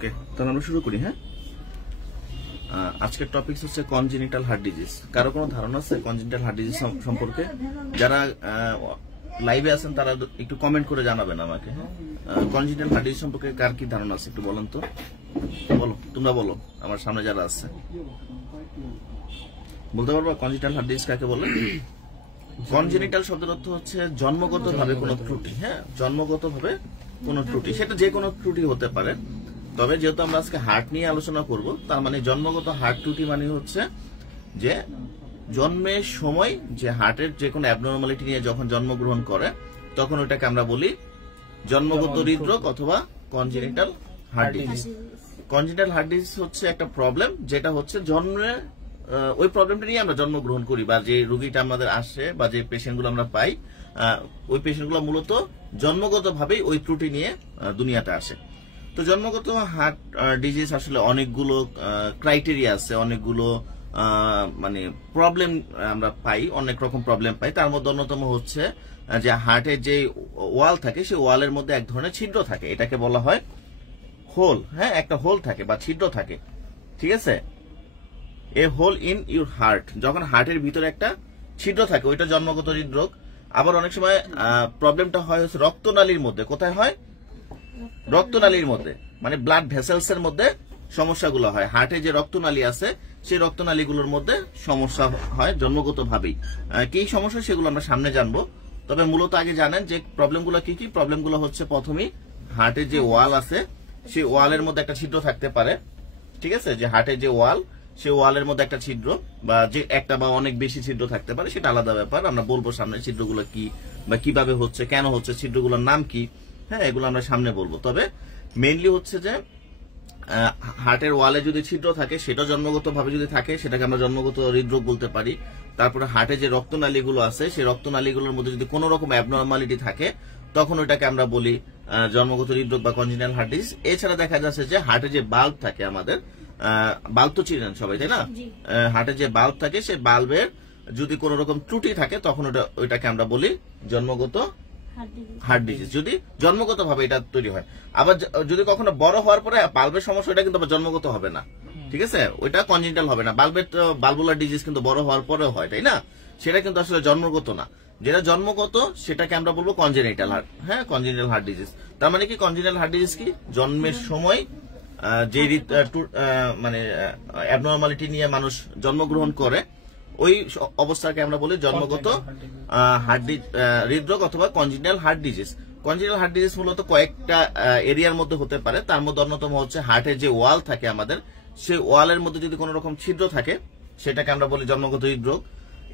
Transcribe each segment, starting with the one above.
ওকে, তাহলে আমরা শুরু করি। হ্যাঁ, আজকের টপিক হচ্ছে কনজেনিটাল হার্ট ডিজিজ। কারো কোনো ধারণা আছে কনজেনিটাল হার্ট ডিজিজ সম্পর্কে? যারা লাইভে আছেন তারা একটু কমেন্ট করে জানাবেন আমাকে। কনজেনিটাল হার্ট ডিজিজ সম্পর্কে কার কি ধারণা আছে একটু বলেন তো। বলো, তোমরা বলো, আমার সামনে যারা আছে বলতে পারবো কনজেনিটাল হার্ট ডিজিজ কাকে বলে? কনজেনিটাল শব্দের অর্থ হচ্ছে জন্মগতভাবে কোনো ত্রুটি। হ্যাঁ, জন্মগতভাবে কোনো ত্রুটি, সেটা যে কোনো ত্রুটি হতে পারে। তবে যেহেতু আমরা আজকে হার্ট নিয়ে আলোচনা করব, তার মানে জন্মগত হার্ট ত্রুটি মানে হচ্ছে যে জন্মের সময় যে হার্টের যে কোনো অ্যাবনর্মালিটি নিয়ে যখন জন্মগ্রহণ করে তখন ওটাকে আমরা বলি জন্মগত হৃদরোগ অথবা congenital heart disease. Congenital heart disease হচ্ছে একটা প্রবলেম, যেটা হচ্ছে জন্মে ওই প্রবলেমটা নিয়ে আমরা জন্মগ্রহণ করি, বা যে রোগীটা আমাদের আসে বা যে পেশেন্টগুলো আমরা পাই, ওই পেশেন্টগুলো মূলত জন্মগতভাবেই ওই ত্রুটি নিয়ে দুনিয়াতে আসে। তো জন্মগত হার্ট ডিজিজ আসলে অনেকগুলো ক্রাইটেরিয়া আছে, অনেকগুলো মানে প্রবলেম আমরা পাই, অনেক রকম প্রবলেম পাই। তার মধ্যে অন্যতম হচ্ছে যে হার্টের যে ওয়াল থাকে সেই ওয়ালের মধ্যে এক ধরনের ছিদ্র থাকে, এটাকে বলা হয় হোল। হ্যাঁ, একটা হোল থাকে বা ছিদ্র থাকে, ঠিক আছে? এ হোল ইন ইউর হার্ট, যখন হার্টের ভিতরে একটা ছিদ্র থাকে ওইটা জন্মগত হৃদরোগ। আবার অনেক সময় প্রবলেমটা হয় হচ্ছে রক্তনালীর মধ্যে। কোথায় হয়? রক্তনালীর মধ্যে, মানে ব্লাড ভেসেলস এর মধ্যে সমস্যাগুলো হয়। হার্টে যে রক্তনালী আছে সেই রক্তনালীগুলোর মধ্যে সমস্যা হয় জন্মগত ভাবেই। কি সমস্যা সেগুলো আমরা সামনে জানবো। তবে মূলত আগে জানেন যে প্রবলেমগুলো কি কি। প্রবলেমগুলো হচ্ছে প্রথমেই হার্টের যে ওয়াল আছে সেই ওয়ালের মধ্যে একটা ছিদ্র থাকতে পারে, ঠিক আছে? যে হার্টের যে ওয়াল সেই ওয়ালের মধ্যে একটা ছিদ্র বা যে একটা বা অনেক বেশি ছিদ্র থাকতে পারে, সেটা আলাদা ব্যাপার। আমরা বলবো সামনে ছিদ্রগুলো কি বা কিভাবে হচ্ছে, কেন হচ্ছে, ছিদ্রগুলোর নাম কি। হ্যাঁ, এগুলো আমরা সামনে বলবো। তবে মেইনলি হচ্ছে যে হার্টের ওয়ালে যদি ছিদ্র থাকে সেটা জন্মগত ভাবে যদি থাকে সেটাকে আমরা জন্মগত হৃদরোগ বলতে পারি। তারপরে হার্টে যে রক্তনালীগুলো আছে সেই রক্তনালীগুলোর মধ্যে যদি কোনো রকম অ্যাবনর্মালিটি থাকে তখন ওইটাকে আমরা বলি জন্মগত হৃদরোগ বা কনজেনিটাল হার্ট ডিজিজ। এছাড়া দেখা যাচ্ছে যে হার্টে যে বাল্ব থাকে, আমাদের বাল্ব তো চিনেন সবাই, তাই না? হার্টে যে বাল্ব থাকে সেই বাল্বের যদি কোনো রকম ত্রুটি থাকে তখন ওইটাকে আমরা বলি জন্মগত হার্ট ডিজিজ, যদি জন্মগত ভাবে এটা তৈরি হয়। আবার যদি কখনো বড় হওয়ার পরে বাল্বের সমস্যা, ওইটা কিন্তু জন্মগত হবে না, ঠিক আছে? ওইটা কনজেনিটাল হবে না। বাল্বের বাল্বুলার ডিজিজ কিন্তু বড় হওয়ার পরেও হয়, তাই না? সেটা কিন্তু আসলে জন্মগত না। যেটা জন্মগত সেটাকে আমরা বলবো কনজেনিটাল হার্ট। হ্যাঁ, কনজেনিটাল হার্ট ডিজিজ। তার মানে কি কনজেনিটাল হার্ট ডিজিজ কি? জন্মের সময় যে মানে অ্যাবনর্মালিটি নিয়ে মানুষ জন্মগ্রহণ করে ওই অবস্থাকে আমরা বলি জন্মগত হৃদরোগ অথবা congenital heart disease. Congenital heart disease মূলত কয়েকটা এরিয়ার মধ্যে হতে পারে। তার মধ্যে অন্যতম হচ্ছে হার্টের যে ওয়াল থাকে আমাদের, সেই ওয়ালের মধ্যে যদি কোনো রকম ছিদ্র থাকে সেটাকে আমরা বলি জন্মগত হৃদরোগ।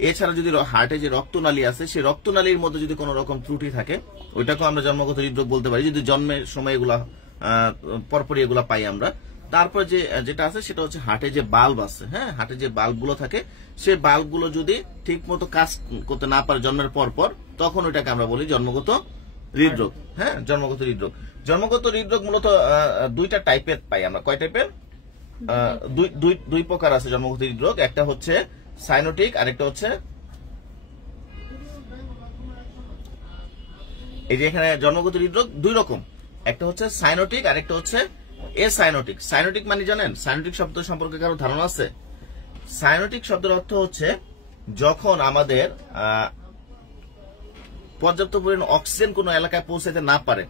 এছাড়া যদি হার্টে যে রক্তনালী আছে সেই রক্তনালীর মধ্যে যদি কোনো রকম ত্রুটি থাকে ওইটাকেও আমরা জন্মগত হৃদরোগ বলতে পারি, যদি জন্মের সময় এগুলা পরপরই এগুলা পাই আমরা। তারপর যেটা আছে সেটা হচ্ছে হার্টে যে বাল্ব আছে। হ্যাঁ, হার্টে যে বাল্বগুলো থাকে সেই বাল্বগুলো যদি ঠিক মতো কাজ করতে না পারে জন্মের পর তখন ওইটাকে আমরা বলি জন্মগত হৃদরোগ। হ্যাঁ, জন্মগত হৃদরোগ। জন্মগত হৃদরোগ মূলত দুইটা টাইপের পাই আমরা। কয় টাইপের? দুই প্রকার আছে জন্মগত হৃদরোগ। একটা হচ্ছে সাইনোটিক, আরেকটা হচ্ছে এই যে এখানে জন্মগত হৃদরোগ দুই রকম, একটা হচ্ছে সাইনোটিক আরেকটা হচ্ছে এসাইনোটিক। সাইনোটিক মানে জানেন? সাইনোটিক শব্দ সম্পর্কে কারো ধারণা আছে? সাইনোটিক শব্দের অর্থ হচ্ছে যখন আমাদের পর্যাপ্ত পরিমাণ অক্সিজেন কোন এলাকায় পৌঁছাতে না পারে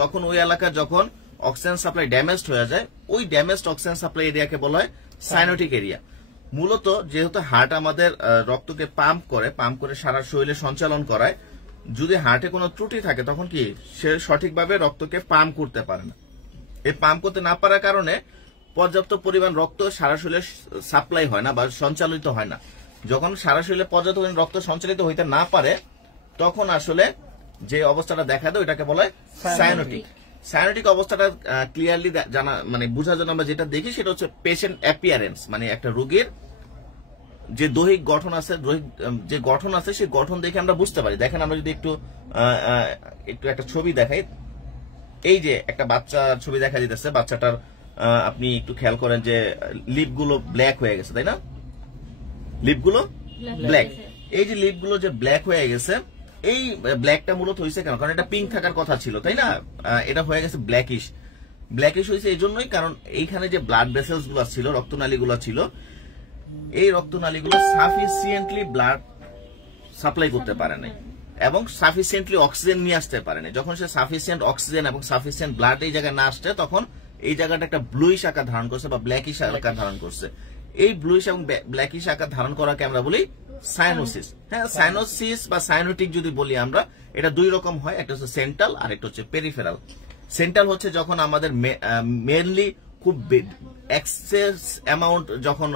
তখন ওই এলাকায় যখন অক্সিজেন সাপ্লাই ড্যামেজড হয়ে যায় ওই ড্যামেজড অক্সিজেন সাপ্লাই এরিয়াকে বলা হয় সাইনোটিক এরিয়া। মূলত যেহেতু হার্ট আমাদের রক্তকে পাম্প করে সারা শরীরে সঞ্চালন করায়, যদি হার্টে কোনো ত্রুটি থাকে তখন কি সে সঠিকভাবে রক্তকে পাম্প করতে পারে না। এই পাম্প করতে না পারার কারণে পর্যাপ্ত পরিমাণ রক্ত সারা শরীরে সাপ্লাই হয় না বা সঞ্চালিত হয় না। যখন সারা শরীরে পর্যাপ্ত পরিমাণ রক্ত সঞ্চালিত হইতে না পারে তখন আসলে যে অবস্থাটা দেখা দেয় ওইটাকে বলা হয় সাইনোটিক। সাইনোটিক অবস্থাটা ক্লিয়ারলি জানা মানে বোঝার জন্য আমরা যেটা দেখি সেটা হচ্ছে পেশেন্ট অ্যাপিয়ারেন্স, মানে একটা রোগীর যে দৈহিক গঠন আছে, যে গঠন আছে সেই গঠন দেখে আমরা বুঝতে পারি। দেখেন, আমরা যদি একটু একটা ছবি দেখাই, এই যে একটা বাচ্চার ছবি দেখা যেতেছে, বাচ্চাটার আপনি একটু খেয়াল করেন যে লিপগুলো ব্ল্যাক হয়ে গেছে, তাই না? লিপগুলো ব্ল্যাক। এই যে লিপগুলো যে ব্ল্যাক হয়ে গেছে, এই ব্ল্যাকটা মূলত হয়েছে কেন? কারণ এটা পিঙ্ক থাকার কথা ছিল, তাই না? এটা হয়ে গেছে ব্ল্যাকিশ। ব্ল্যাকিশ হয়েছে এই জন্যই কারণ এইখানে যে ব্লাড ভেসেলস গুলো ছিল, রক্তনালীগুলো ছিল, এই রক্তনালীগুলো সাফিসিয়েন্টলি ব্লাড সাপ্লাই করতে পারে নাই এবং সাফিসিয়েন্টলি অক্সিজেন নিয়ে আসতে পারে নাই। যখন সে সাফিসিয়েন্ট অক্সিজেন এবং সাফিসিয়েন্ট ব্লাড এই জায়গায় না আসছে, তখন এই জায়গাটা একটা ব্লুইশ আকার ধারণ করছে বা ব্ল্যাকিশ আকার ধারণ করছে। এই ব্লুইশ এবং ব্ল্যাকিশ আকার ধারণ করাকে আমরা বলি সাইনোসিস। হ্যাঁ, সাইনোসিস বা সাইনোটিক যদি বলি আমরা, এটা দুই রকম হয়, একটা হচ্ছে সেন্ট্রাল আর একটা হচ্ছে পেরিফেরাল। সেন্ট্রাল হচ্ছে যখন আমাদের মেনলি খুব এক্সেস অ্যামাউন্ট যখন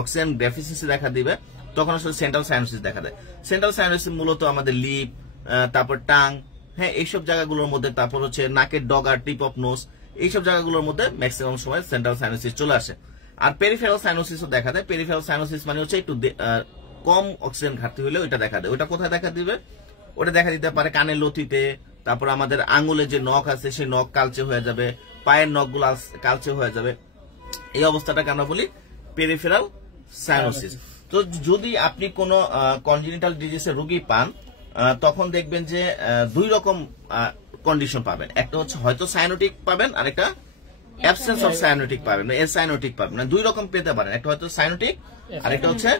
অক্সিজেন ডেফিসিয়েন্সি দেখা দিবে, তখন আসলে সেন্ট্রাল সাইনোসিস দেখা দেয়। সেন্ট্রাল সাইনোসিস মূলত আমাদের লিপ, তারপর টাং, হ্যাঁ এইসব জায়গাগুলোর মধ্যে, তারপর হচ্ছে নাকের ডগা, টিপ অফ নোজ, এইসব জায়গাগুলোর মধ্যে ম্যাক্সিমাম সময় সেন্ট্রাল সাইনোসিস চলে আসে। আর পেরিফেরাল সাইনোসিসও দেখা দেয়। পেরিফেরাল সাইনোসিস মানে হচ্ছে একটু কম অক্সিজেন ঘাটতি হলে ওইটা দেখা দেয়। ওটা কোথায় দেখা দিবে? ওটা দেখা দিতে পারে কানের লতিতে, তারপর আমাদের আঙুলে যে নখ আছে সেই নখ কালচে হয়ে যাবে, পায়ের নখগুলো কালচে হয়ে যাবে। এই অবস্থাটাকে আমরা বলি পেরিফেরাল সাইনোসিস। তো যদি আপনি কোনো কনজেনিটাল ডিজিজের রোগী পান, তখন দেখবেন যে দুই রকম কন্ডিশন পাবেন। একটা হচ্ছে হয়তো সাইনোটিক পাবেন, আর একটা অ্যাবসেন্স অফ সাইনোটিক পাবেন, এসাইনোটিক পাবেন। মানে দুই রকম পেতে পারেন, একটা হয়তো সাইনোটিক আর একটা হচ্ছে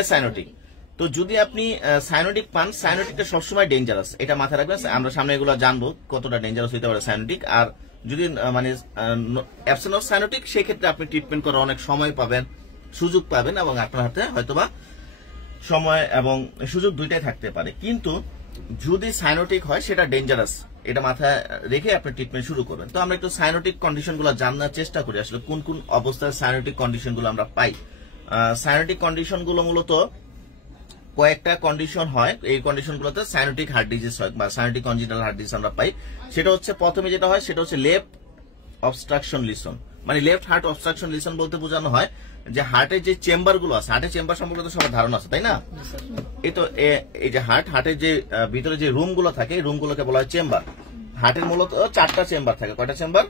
এসাইনোটিক। তো যদি আপনি সাইনোটিক পান, সাইনোটিকটা সবসময় ডেঞ্জারাস, এটা মাথায় রাখবেন। আমরা সামনে এগুলো জানবো কতটা ডেঞ্জারাস হতে পারে সাইনোটিক। আর যদি মানে অ্যাবসেন্স অফ সাইনোটিক, সেই ক্ষেত্রে আপনি ট্রিটমেন্ট করার অনেক সময় পাবেন, সুযোগ পাবেন, এবং আপনার হাতে হয়তোবা সময় এবং সুযোগ দুইটাই থাকতে পারে। কিন্তু যদি সাইনোটিক হয় সেটা ডেঞ্জারাস, এটা মাথায় রেখে আপনি ট্রিটমেন্ট শুরু করবেন। তো আমরা একটু সাইনোটিক কন্ডিশনগুলো জানার চেষ্টা করি, আসলে কোন কোন অবস্থায় সাইনোটিক কন্ডিশনগুলো আমরা পাই। সাইনোটিক কন্ডিশনগুলো মূলত কয়েকটা কন্ডিশন হয়। এই কন্ডিশনগুলোতে সাইনোটিক হার্ট ডিজিজ হয় বা সাইনোটিক কনজেনিটাল হার্ট ডিজিজ আমরা পাই। সেটা হচ্ছে প্রথমে যেটা হয় সেটা হচ্ছে লেফট অবস্ট্রাকশন লিসন। মানে লেফট হার্ট অবস্ট্রাকশন লিসন বলতে বোঝানো হয় যে হার্টের যে চেম্বার গুলো আছে, হার্টের চেম্বার সম্পর্কে তো সবার ধারণা আছে, তাই না? এই তো এই যে হার্টের যে ভিতরে যে রুম গুলো থাকে, এই রুম গুলোকে বলা হয় চেম্বার। হার্টের মূলত 4টা চেম্বার থাকে। কয়টা চেম্বার?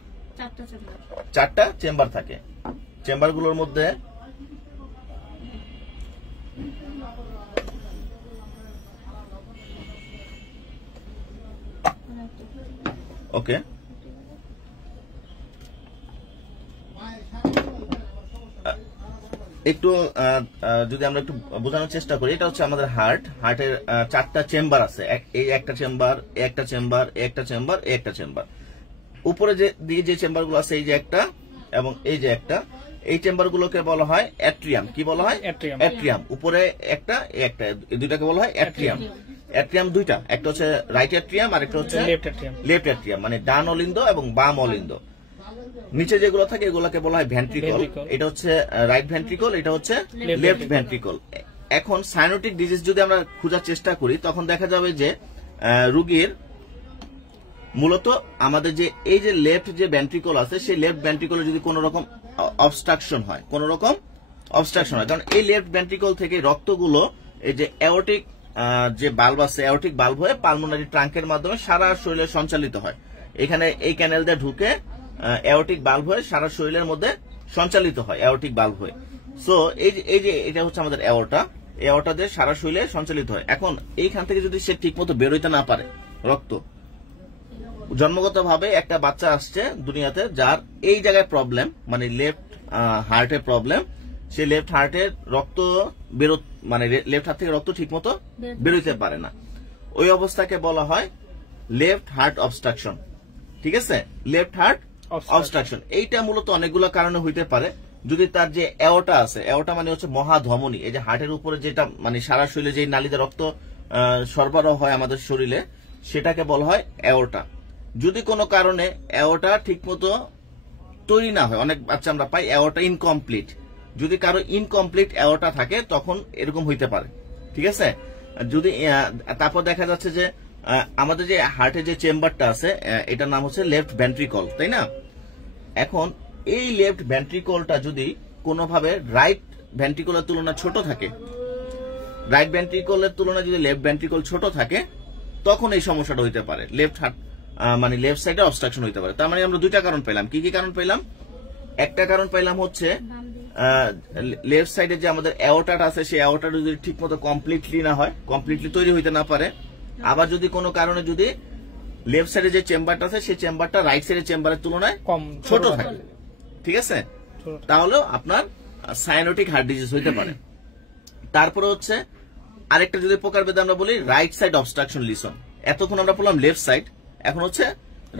4টা চেম্বার থাকে। চেম্বার গুলোর মধ্যে ওকে, একটু যদি আমরা একটু বোঝানোর চেষ্টা করি, এটা হচ্ছে আমাদের হার্টের 4টা চেম্বার আছে। এই একটা চেম্বার, একটা চেম্বার, একটা চেম্বার, একটা চেম্বার। উপরে যে চেম্বার গুলো আছে, এই যে একটা এবং এই যে একটা, এই চেম্বার গুলোকে বলা হয় অ্যাট্রিয়াম। কি বলা হয়? অ্যাট্রিয়াম। উপরে একটা, একটা, এই দুইটাকে বলা হয় অ্যাট্রিয়াম। অ্যাট্রিয়াম দুইটা, একটা হচ্ছে রাইট অ্যাট্রিয়াম আর একটা হচ্ছে লেফট অ্যাট্রিয়াম, মানে ডান অলিন্দ এবং বাম অলিন্দ। নিচে যেগুলো থাকে এগুলোকে বলা হয় ভেন্ট্রিকল। এটা হচ্ছে রাইট ভেন্ট্রিকল, এটা হচ্ছে লেফট ভেন্ট্রিকল। এখন সাইনোটিক ডিজিজ যদি আমরা খোঁজার চেষ্টা করি, তখন দেখা যাবে যে রোগীর মূলত আমাদের যে এই যে লেফট যে ভেন্ট্রিকল আছে, সেই লেফট ভেন্ট্রিকলে যদি কোন রকম অবস্ট্রাকশন হয়, কারণ এই লেফট ভেন্ট্রিকল থেকে রক্তগুলো এই যে অ্যাওর্টিক যে বাল্ব আছে, অ্যাওর্টিক বাল্ব হয়ে পালমোনারি ট্রাঙ্কের মাধ্যমে সারা শরীরে সঞ্চালিত হয়। এখানে এই ক্যানেল দিয়ে ঢুকে অ্যাওর্টিক বাল্ব হয়ে সারা শরীরের মধ্যে সঞ্চালিত হয়, অ্যাওর্টিক বাল্ব হয়ে। সো এই যে এটা হচ্ছে আমাদের অ্যাওর্টা দিয়ে সারা শরীরে সঞ্চালিত হয়। এখন এইখান থেকে যদি সে ঠিক মতো বেরোইতে না পারে রক্ত, জন্মগতভাবে একটা বাচ্চা আসছে দুনিয়াতে যার এই জায়গায় প্রবলেম, মানে লেফট হার্টের প্রবলেম, সে লেফট হার্টের রক্ত মানে লেফট হার্ট থেকে রক্ত ঠিক মতো বেরোইতে পারে না। ওই অবস্থাকে বলা হয় লেফট হার্ট অবস্ট্রাকশন। ঠিক আছে, লেফট হার্ট অবস্ট্রাকশন। এইটা মূলত অনেকগুলো কারণে হইতে পারে। যদি তার যে অ্যাওর্টা আছে, অ্যাওর্টা মানে হচ্ছে মহাধমনী, এই যে হার্টের উপরে যেটা মানে সারা শরীরে যে নালীতে রক্ত সরবরাহ হয় আমাদের শরীরে, সেটাকে বলা হয় অ্যাওর্টা। যদি কোনো কারণে অ্যাওর্টা ঠিকমতো তৈরি না হয়, অনেক বাচ্চা আমরা পাই অ্যাওর্টা ইনকমপ্লিট। যদি কারো ইনকমপ্লিট অ্যাওর্টা থাকে তখন এরকম হইতে পারে। ঠিক আছে, যদি তারপর দেখা যাচ্ছে যে আমাদের যে হার্টের যে চেম্বারটা আছে, এটার নাম হচ্ছে লেফট ভেন্ট্রিকল, তাই না? এখন এই লেফট ভেন্ট্রিকলটা যদি কোনোভাবে রাইট ভেন্ট্রিকলের তুলনায় ছোট থাকে, রাইট ভেন্ট্রিকলের তুলনায় যদি লেফট ভেন্ট্রিকল ছোট থাকে, তখন এই সমস্যাটা হইতে পারে। লেফট হার্ট মানে লেফট সাইডে অবস্ট্রাকশন হইতে পারে। তার মানে আমরা দুইটা কারণ পেলাম। কি কি কারণ পেলাম? একটা কারণ পেলাম হচ্ছে লেফট সাইডে যে আমাদের অ্যাওর্টাটা আছে, সেই অ্যাওর্টাটা যদি ঠিক মতো কমপ্লিটলি না হয়, কমপ্লিটলি তৈরি হইতে না পারে। আবার যদি কোনো কারণে যদি লেফট সাইডে যে চেম্বারটা আছে সেই চেম্বারটা রাইট সাইডের চেম্বারের তুলনায় কম ছোট থাকে, ঠিক আছে, তাহলেও আপনার সায়ানোটিক হার্ট ডিজিজ হইতে পারে। তারপরে হচ্ছে আরেকটা যদি প্রকারভেদে আমরা বলি রাইট সাইড অবস্ট্রাকশন লিসন। এতক্ষণ আমরা বললাম লেফট সাইড, এখন হচ্ছে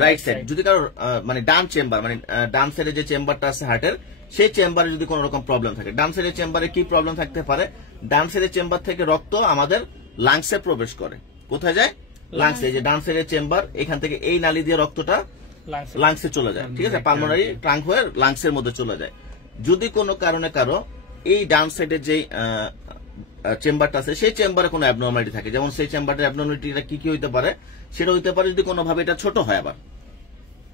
রাইট সাইড। যদি কারো মানে ডান চেম্বার মানে ডান সাইডে যে চেম্বারটা আছে হার্টের সেই চেম্বারে যদি কোন রকম প্রবলেম থাকে, ডান সাইডের চেম্বারে কি প্রবলেম থাকতে পারে, ডান সাইডের চেম্বার থেকে রক্ত আমাদের লাংসে প্রবেশ করে। কোথায় যায়? লাংসে। যে ডান সাইডের চেম্বার, এখান থেকে এই নালী দিয়ে রক্তটা লাংসে চলে যায়, ঠিক আছে, পালমোনারি ট্রাঙ্ক হয়ে লাংসের মধ্যে চলে যায়। যদি কোনো কারণে কারো এই ডান সাইডের যে চেম্বারটা আছে সেই চেম্বারে কোনো অ্যাবনর্মালিটি থাকে, যেমন সেই চেম্বারের অ্যাবনর্মালিটিটা কি কি হইতে পারে, সেটা হইতে পারে যদি কোনোভাবে এটা ছোট হয়, আবার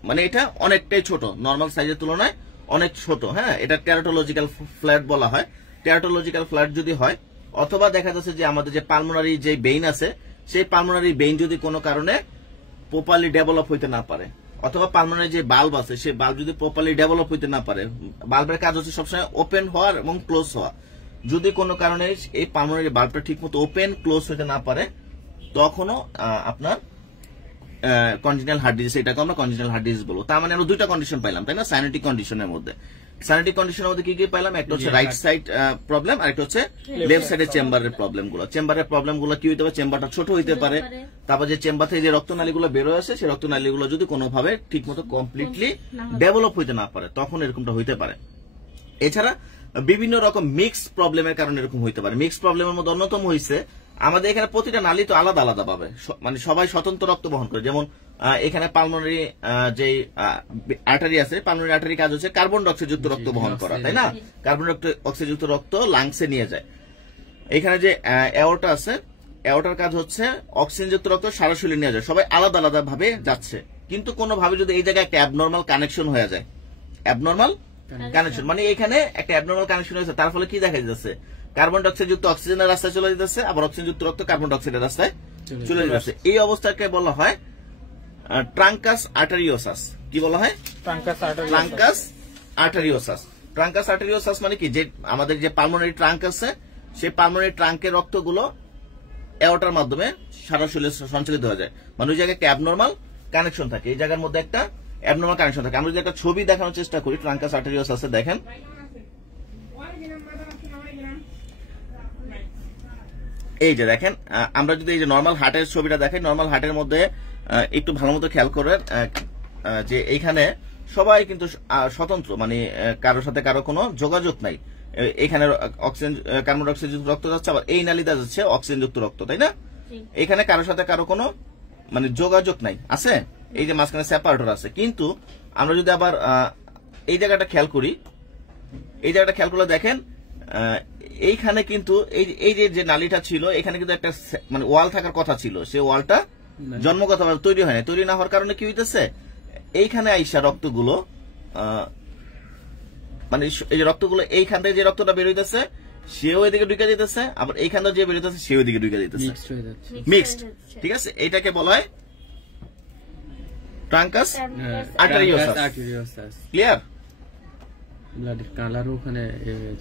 মানে এটা অনেকটাই ছোট, নর্মাল সাইজের তুলনায় অনেক ছোট, হ্যাঁ, এটা টেরাটোলজিক্যাল ফ্ল্যাট বলা হয়। টেরাটোলজিক্যাল ফ্ল্যাট যদি হয়, অথবা দেখা যাচ্ছে যে আমাদের যে পালমোনারি যে বেইন আছে সেই পালমোনারি বেইন যদি কোনো কারণে প্রপারলি ডেভেলপ হইতে না পারে, অথবা পালমোনারি যে বাল্ব আছে সেই বাল্ব যদি প্রপারলি ডেভেলপ হইতে না পারে, বাল্বের কাজ হচ্ছে সবসময় ওপেন হওয়ার এবং ক্লোজ হওয়া, যদি কোনো কারণে এই পালমোনারি বাল্বটা ঠিক মতো ওপেন ক্লোজ হইতে না পারে, তখনও আপনার কনজেনিটাল হার্ট ডিজিজ, এটাকে আমরা কনজেনিটাল হার্ট ডিজিজ বলবো। তার মানে আমরা দুইটা কন্ডিশন পাইলাম, তাই না, সাইনোটিক কন্ডিশনের মধ্যে। সাইনোটিক কন্ডিশনের মধ্যে কি কি পাইলাম, একটা হচ্ছে রাইট সাইড প্রবলেম, আর একটা হচ্ছে লেফট সাইডের চেম্বারের প্রবলেম গুলো। চেম্বারের প্রবলেম গুলো কি হইতে পারে, চেম্বারটা ছোট হইতে পারে, তারপর যে চেম্বার থেকে যে রক্তনালীগুলো বেরোয় আসে সেই রক্তনালীগুলো যদি কোনোভাবে ঠিক মতো কমপ্লিটলি ডেভেলপ হইতে না পারে, তখন এরকমটা হইতে পারে। এছাড়া বিভিন্ন রকম মিক্স প্রবলেমের কারণে এরকম হইতে পারে। মিক্স প্রবলেমের মধ্যে অন্যতম হইছে আমাদের এখানে প্রতিটা নালী তো আলাদা আলাদা পাবে, মানে সবাই স্বতন্ত্র রক্ত বহন করে। যেমন এখানে পালমোনারি যে আর্টারি আছে, পালমোনারি আর্টারি কাজ হচ্ছে কার্বন ডাইঅক্সাইড যুক্ত রক্ত বহন করা, তাই না, কার্বন ডাইঅক্সাইড যুক্ত রক্ত লাংসে নিয়ে যায়। এখানে যে অ্যাওর্টা আছে, অ্যাওর্টার কাজ হচ্ছে অক্সিজেন যুক্ত রক্ত সারা শরীরে নিয়ে যায়, সবাই আলাদা আলাদা ভাবে যাচ্ছে। কিন্তু কোনোভাবে যদি এই জায়গায় একটা অ্যাবনর্মাল কানেকশন হয়ে যায়, অ্যাবনর্মাল কানেকশন মানে এখানে একটা অ্যাবনর্মাল কানেকশন হয়েছে, তার ফলে কি দেখা যাচ্ছে, কার্বন ডাইঅক্সাইড যুক্ত অক্সিজেনের রাস্তায় চলে যেতেছে, আবার অক্সিজেন যুক্ত রক্ত কার্বন ডাইঅক্সাইডের রাস্তায় চলে যাচ্ছে। এই অবস্থাকে বলা হয় ট্রাঙ্কাস আর্টারিওসাস। কি বলা হয়? ট্রাঙ্কাস আর্টারিওসাস। ট্রাঙ্কাস আর্টারিওসাস মানে কি, যে আমাদের যে পালমোনারি ট্রাঙ্ক আছে সেই পালমোনারি ট্রাঙ্কের রক্তগুলো অ্যাওর্টার মাধ্যমে সারা শরীরে সঞ্চালিত হয়ে যায়, মানে ওই জায়গায় একটা অ্যাবনর্মাল কানেকশন থাকে, এই জায়গার মধ্যে একটা অ্যাবনর্মাল কানেকশন থাকে। আমরা যদি একটা ছবি দেখানোর চেষ্টা করি ট্রাঙ্কাস আর্টারিওসাসে, দেখেন এই যে দেখেন, আমরা যদি এই যে নর্মাল হার্টের ছবিটা দেখাই, নর্মাল হার্টের মধ্যে একটু ভালো মতো খেয়াল করেন যে এইখানে সবাই কিন্তু স্বতন্ত্র, মানে কারোর সাথে কারো কোনো যোগাযোগ নাই। এখানে অক্সিজেন কার্বন ডাইঅক্সাইড যুক্ত রক্ত যাচ্ছে, আবার এই নালীতে যাচ্ছে অক্সিজেন যুক্ত রক্ত, তাই না, এখানে কারোর সাথে কারো কোনো মানে যোগাযোগ নাই, আছে এই যে মাঝখানে সেপারেটর আছে। কিন্তু আমরা যদি আবার এই জায়গাটা খেয়াল করি, এই জায়গাটা খেয়াল করলে দেখেন এইখানে কিন্তু এই যে নালীটা ছিল এখানে কিন্তু একটা মানে ওয়াল থাকার কথা ছিল, সেই ওয়ালটা জন্মগতভাবে তৈরি হয় না। তৈরি না হওয়ার কারণে কি হইতেছে, এইখানে আইসা রক্তগুলো মানে এই যে রক্তগুলো এইখান থেকে যে রক্তটা বের হইতেছে সেও এদিকে ঢুকে যেতেছে, আবার এইখান থেকে যে বের হইতেছে সেও এদিকে ঢুকে যেতেছে, মিক্সড, ঠিক আছে। এটাকে বলা হয় ট্রাঙ্কাস আর্টারিওসাস। ক্লিয়ার?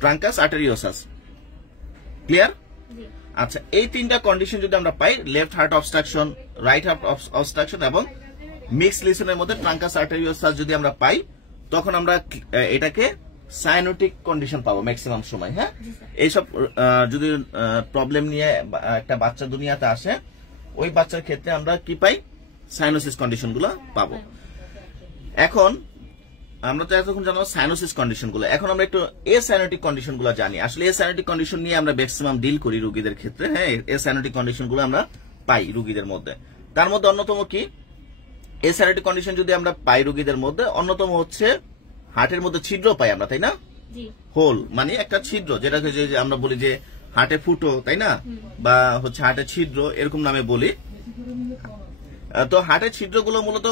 ট্রাঙ্কাস আর্টারিওসাস ক্লিয়ার? আচ্ছা, এই তিনটা কন্ডিশন যদি আমরা পাই, left heart obstruction, right heart obstruction এবং মিক্স লিসনের মধ্যে ট্রাঙ্কাস আর্টারিওসাস যদি আমরা পাই, তখন আমরা এটাকে সাইনোটিক কন্ডিশন পাবো ম্যাক্সিমাম সময়। হ্যাঁ, এইসব যদি প্রবলেম নিয়ে একটা বাচ্চা দুনিয়াতে আসে, ওই বাচ্চার ক্ষেত্রে আমরা কি পাই, সাইনোসিস কন্ডিশন গুলো পাবো। এখন আমরা তো এতক্ষণ জানলাম সাইনোসিস কন্ডিশন গুলো, এখন আমরা একটু এসাইনোটিক কন্ডিশন গুলো জানি। আসলে এসাইনোটিক কন্ডিশন নিয়ে আমরা ম্যাক্সিমাম ডিল করি রোগীদের ক্ষেত্রে। হ্যাঁ, এসাইনোটিক কন্ডিশন গুলো আমরা পাই রোগীদের মধ্যে। তার মধ্যে অন্যতম কি, এসাইনোটিক কন্ডিশন যদি আমরা পাই রোগীদের মধ্যে, অন্যতম হচ্ছে হার্টের মধ্যে ছিদ্র পাই আমরা, তাই না, হোল মানে একটা ছিদ্র, যেটাকে যে আমরা বলি যে হার্টে ফুটো, তাই না, বা হচ্ছে হার্টের ছিদ্র এরকম নামে বলি। তো হার্টের ছিদ্রগুলো মূলত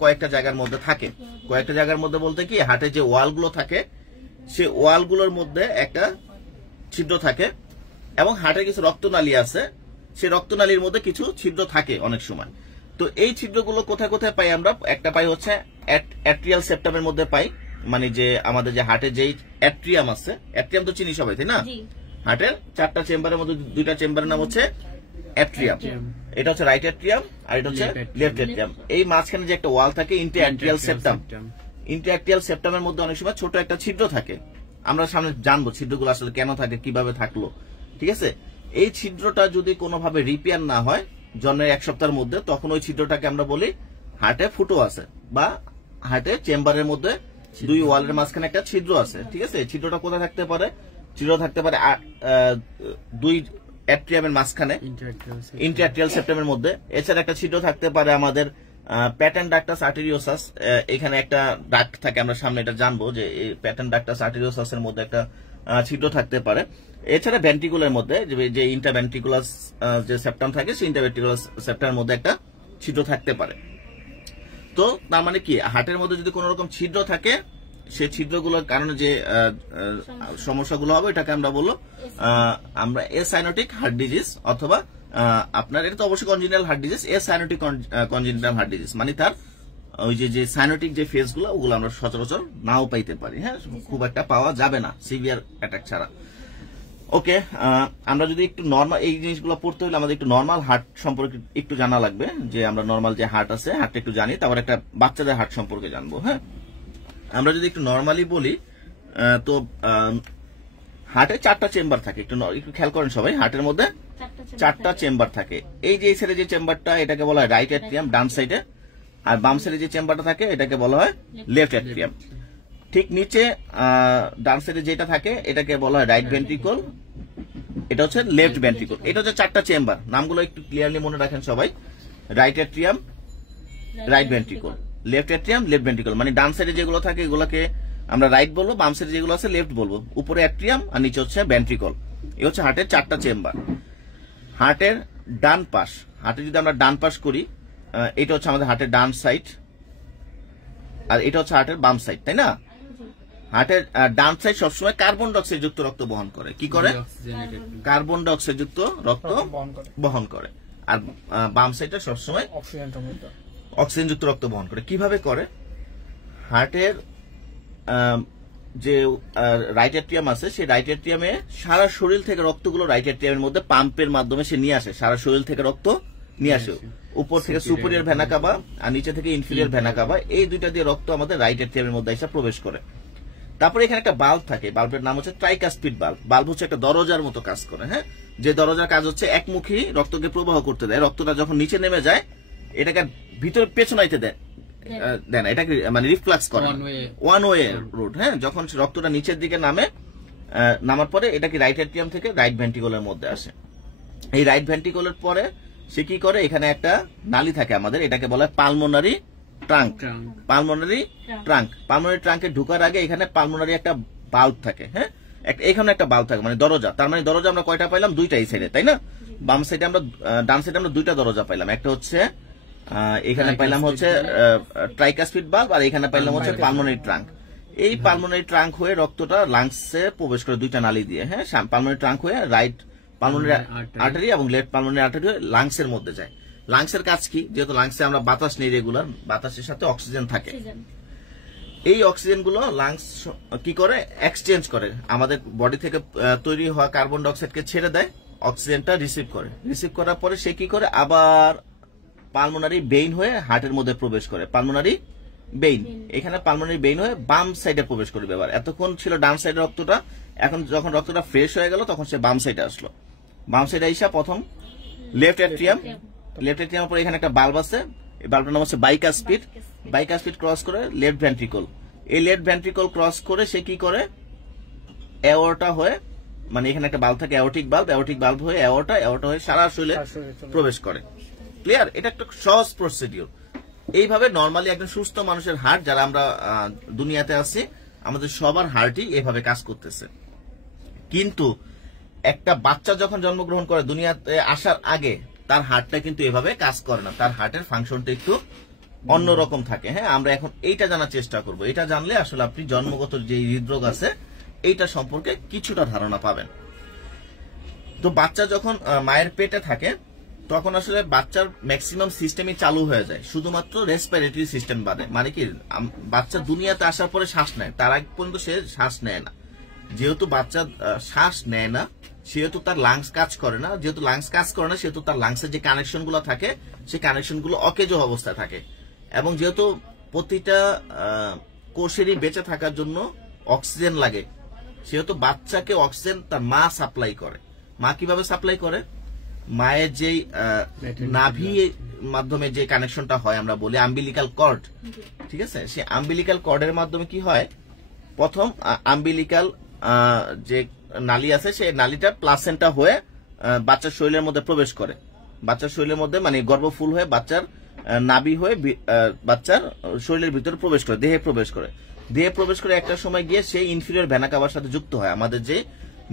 কয়েকটা জায়গার মধ্যে থাকে। কয়েকটা জায়গার মধ্যে বলতে কি, হার্টের যে ওয়ালগুলো থাকে সে ওয়ালগুলোর মধ্যে একটা ছিদ্র থাকে, এবং হার্টের কিছু রক্তনালী আছে, সেই রক্তনালীর মধ্যে কিছু ছিদ্র থাকে অনেক সময়। তো এই ছিদ্রগুলো কোথায় কোথায় পাই আমরা, একটা পাই হচ্ছে অ্যাট্রিয়াল সেপ্টামের মধ্যে পাই, মানে যে আমাদের যে হার্টের যেই অ্যাট্রিয়াম আছে, অ্যাট্রিয়াম তো চিনি সবাই, তাই না, হার্টের 4টা চেম্বারের মধ্যে 2টা চেম্বারের নাম হচ্ছে অ্যাট্রিয়াম, এটা হচ্ছে রাইট অ্যাট্রিয়াম আর এটা হচ্ছে লেফট অ্যাট্রিয়াম। এই মাঝখানে যে একটা ওয়াল থাকে ইন্টারঅ্যাট্রিয়াল সেপ্টাম, ইন্টারঅ্যাট্রিয়াল সেপ্টামের মধ্যে অনেক সময় ছোট একটা ছিদ্র থাকে। আমরা সামনে জানবো ছিদ্রগুলো আসলে কেন থাকে, কিভাবে থাকলো, ঠিক আছে। এই ছিদ্রটা যদি কোনোভাবে রিপেয়ার না হয় জন্মের 1 সপ্তাহের মধ্যে, তখন ওই ছিদ্রটাকে আমরা বলি হার্টে ফুটো আছে, বা হার্টে চেম্বারের মধ্যে 2 ওয়ালের মাঝখানে একটা ছিদ্র আছে, ঠিক আছে। ছিদ্রটা কোথায় থাকতে পারে? ছিদ্র থাকতে পারে 2 অ্যাট্রিয়ামের মাঝখানে ইন্টারঅ্যাট্রিয়াল সেপ্টামের মধ্যে। এছাড়া একটা ছিদ্র থাকতে পারে আমাদের প্যাটার্ন ডাক্টাস আর্টেরিওসাস, এখানে একটা ডাক্ট থাকে, আমরা সামনে এটা জানবো যে এই প্যাটার্ন ডাক্টাস আর্টেরিওসাসের মধ্যে একটা ছিদ্র থাকতে পারে। এছাড়া ভেন্ট্রিকুলার মধ্যে যে ইন্টারভেন্ট্রিকুলাস যে সেপ্টাম থাকে সেই ইন্টারভেন্ট্রিকুলাস সেপ্টামের মধ্যে একটা ছিদ্র থাকতে পারে। তো তার মানে কি, হার্টের মধ্যে যদি কোন রকম ছিদ্র থাকে, সেই ছিদ্রগুলোর কারণে যে সমস্যাগুলো হবে এটাকে আমরা বলবো আমরা এসাইনোটিক হার্ট ডিজিজ, অথবা আপনার এটা তো অবশ্যই congenital heart disease, acyanotic congenital heart disease, মানে তার ওই যে সাইনোটিক যে ফেজগুলো ওগুলো আমরা সচরাচর নাও পাইতে পারি, হ্যাঁ, খুব একটা পাওয়া যাবে না সিভিয়ার অ্যাটাক ছাড়া। ওকে, আমরা যদি একটু নর্মাল এই জিনিসগুলো পড়তে হলে আমাদের একটু নর্মাল হার্ট সম্পর্কে একটু জানা লাগবে, যে আমরা নর্মাল যে হার্ট আছে হার্টটা একটু জানি, তারপর একটা বাচ্চাদের হার্ট সম্পর্কে জানবো। হ্যাঁ, আমরা যদি একটু নর্মালি বলি, তো হার্টে 4টা চেম্বার থাকে, একটু খেয়াল করেন সবাই, হার্টের মধ্যে 4টা চেম্বার থাকে। এই যে সাইডে যে চেম্বারটা এটাকে বলা হয় রাইট অ্যাট্রিয়াম ডান সাইডে, আর বাম সাইডে যে চেম্বারটা থাকে এটাকে বলা হয় লেফট অ্যাট্রিয়াম। ঠিক নিচে ডান সাইডে যেটা থাকে এটাকে বলা হয় রাইট ভেন্ট্রিকল, এটা হচ্ছে লেফট ভেন্ট্রিকল। এটা হচ্ছে 4টা চেম্বার, নামগুলো একটু ক্লিয়ারলি মনে রাখেন সবাই। Right atrium right ventricle, left atrium left ventricle, মানে ডান সাইডে যেগুলো থাকে এগুলোকে আমরা রাইট বলবো, বাম সাইডে যেগুলো আছে লেফট বলবো। উপরে অ্যাট্রিয়াম আর নিচে হচ্ছে ভেন্ট্রিকল। এই হচ্ছে হার্টের 4টা চেম্বার। হার্টের ডান পাশ, হার্টে যদি আমরা ডান পাশ করি, এটা হচ্ছে আমাদের হার্টের ডান সাইড, আর এটা হচ্ছে হার্টের বাম সাইড, তাই না? হার্টের ডান সাইড সবসময় কার্বন ডাইঅক্সাইড যুক্ত রক্ত বহন করে। কি করে? কার্বন ডাইঅক্সাইড যুক্ত রক্ত বহন করে। আর বাম সাইডটা সবসময় অক্সিজেন যুক্ত রক্ত বহন করে। কিভাবে করে? হার্টের যে রাইট অ্যাট্রিয়াম আছে সেই রাইট অ্যাট্রিয়ামে সারা শরীর থেকে রক্তগুলো রাইট অ্যাট্রিয়ামের মধ্যে পাম্পের মাধ্যমে সে নিয়ে আসে, সারা শরীর থেকে রক্ত নিয়ে আসে। উপর থেকে সুপিরিয়র ভেনা কাভা আর নিচে থেকে ইনফিরিয়র ভেনা কাভা, এই দুইটা দিয়ে রক্ত আমাদের রাইট অ্যাট্রিয়ামের মধ্যে এসে প্রবেশ করে। তারপরে এখানে একটা বাল্ব থাকে, বাল্বের নাম হচ্ছে ট্রাইকাসপিড বাল্ব। বাল্ব হচ্ছে একটা দরজার মতো কাজ করে, হ্যাঁ, যে দরজার কাজ হচ্ছে একমুখী রক্তকে প্রবাহ করতে দেয়। রক্তটা যখন নিচে নেমে যায় এটাকে ভিতরে পেছনাইতে দেয় না, এটাকে মানে রিফ্লাক্স করে, ওয়ান ওয়ে রুট। হ্যাঁ, যখন রক্তটা নিচের দিকে নামার পরে এটাকে রাইট অ্যাট্রিয়াম থেকে রাইট ভেন্ট্রিকলের মধ্যে আসে। এই রাইট ভেন্ট্রিকলের পরে সে কি করে, এখানে একটা নালী থাকে আমাদের, এটাকে বলা হয় pulmonary trunk. Pulmonary trunk, pulmonary ট্রাঙ্কে ঢোকার আগে এখানে পালমোনারি একটা বাল্ব থাকে, হ্যাঁ, এখানে একটা বাল্ব থাকে, মানে দরজা। তার মানে দরজা আমরা কয়টা পাইলাম? 2টা এই সাইডে, তাই না? বাম সাইডে আমরা, ডান সাইডে আমরা 2টা দরজা পাইলাম। একটা হচ্ছে এখানে পাইলাম হচ্ছে ট্রাইকাসপিড বাল্ব, আর এখানে পাইলাম হচ্ছে পালমোনারি ট্রাঙ্ক। এই পালমোনারি ট্রাঙ্ক হয়ে রক্তটা লাংসে প্রবেশ করে 2টা নালী দিয়ে, হ্যাঁ। পালমোনারি ট্রাঙ্ক হয়ে রাইট পালমোনারি আর্টারি এবং লেফট পালমোনারি আর্টারি হয়ে লাংসের মধ্যে যায়। লাংসের কাজ কি? যেহেতু লাংসে আমরা বাতাস নেই রেগুলার, বাতাসের সাথে অক্সিজেন থাকে। এই অক্সিজেন গুলো লাংস কি করে? এক্সচেঞ্জ করে, আমাদের বডি থেকে তৈরি হওয়া কার্বন ডাইঅক্সাইডকে ছেড়ে দেয়, অক্সিজেনটা রিসিভ করে। রিসিভ করার পরে সে কি করে? আবার পালমোনারি বেইন হয়ে হার্টের মধ্যে প্রবেশ করে। পালমোনারি বেইন, এখানে পালমোনারি বেইন হয়ে বাম সাইডে প্রবেশ করবে। এবার এতক্ষণ ছিল ডান সাইডে রক্তটা, এখন যখন রক্তটা ফ্রেশ হয়ে গেল তখন সে বাম সাইডে আসলো। বাম সাইডে আইসা প্রথম লেফট অ্যাট্রিয়াম, লেফট অ্যাট্রিয়ামের পরে এখানে একটা বাল্ব আছে, এই বাল্বটার নাম হচ্ছে বাইকাসপিড। বাইকাসপিড ক্রস করে লেফট ভেন্ট্রিকল, এই লেফট ভেন্ট্রিকল ক্রস করে সে কি করে? অ্যাওর্টা হয়ে, মানে এখানে একটা বাল্ব থাকে অ্যাওর্টিক বাল্ব, অ্যাওর্টিক বাল্ব হয়ে অ্যাওর্টা হয়ে সারা শরীরে প্রবেশ করে। ক্লিয়ার? এটা একটা সহজ প্রসিডিউর। এইভাবে নর্মালি একজন সুস্থ মানুষের হার্ট, যারা আমরা দুনিয়াতে আছি, আমাদের সবার হার্টই এভাবে কাজ করতেছে। কিন্তু একটা বাচ্চা যখন জন্মগ্রহণ করে দুনিয়াতে আসার আগে তার হার্টটা কিন্তু এভাবে কাজ করে না, তার হার্টের ফাংশনটা একটু অন্যরকম থাকে। হ্যাঁ, আমরা এখন এইটা জানার চেষ্টা করব। এটা জানলে আসলে আপনি জন্মগত যে হৃদরোগ আছে এইটা সম্পর্কে কিছুটা ধারণা পাবেন। তো বাচ্চা যখন মায়ের পেটে থাকে তখন আসলে বাচ্চার ম্যাক্সিমাম সিস্টেমই চালু হয়ে যায়, শুধুমাত্র রেসপিরেটরি সিস্টেম বাদে। মানে কি, বাচ্চা দুনিয়াতে আসার পরে শ্বাস নেয়, তার আগ পর্যন্ত সে শ্বাস নেয় না। যেহেতু বাচ্চা শ্বাস নেয় না, সেহেতু তার লাংস কাজ করে না, যেহেতু লাংস কাজ করে না সেহেতু তার লাংসের যে কানেকশন গুলো থাকে সেই কানেকশন গুলো অকেজো অবস্থায় থাকে। এবং যেহেতু প্রতিটা কোষেরই বেঁচে থাকার জন্য অক্সিজেন লাগে, সেহেতু বাচ্চাকে অক্সিজেন তার মা সাপ্লাই করে। মা কিভাবে সাপ্লাই করে? মায়ের যেই নাভি মাধ্যমে যে কানেকশনটা হয় আমরা বলি আম্বিলিকাল কর্ড, ঠিক আছে? সেই আম্বিলিকাল কর্ডের মাধ্যমে কি হয়, প্রথম আম্বিলিকাল যে নালী আছে সেই নালীটা প্লাসেন্টা হয়ে বাচ্চার শরীরের মধ্যে প্রবেশ করে। বাচ্চার শরীরের মধ্যে মানে গর্ভফুল হয়ে বাচ্চার নাভি হয়ে বাচ্চার শরীরের ভিতরে প্রবেশ করে, দেহে প্রবেশ করে। দেহে প্রবেশ করে একটা সময় গিয়ে সেই ইনফিরিয়র ভেনা কাভার সাথে যুক্ত হয়। আমাদের যে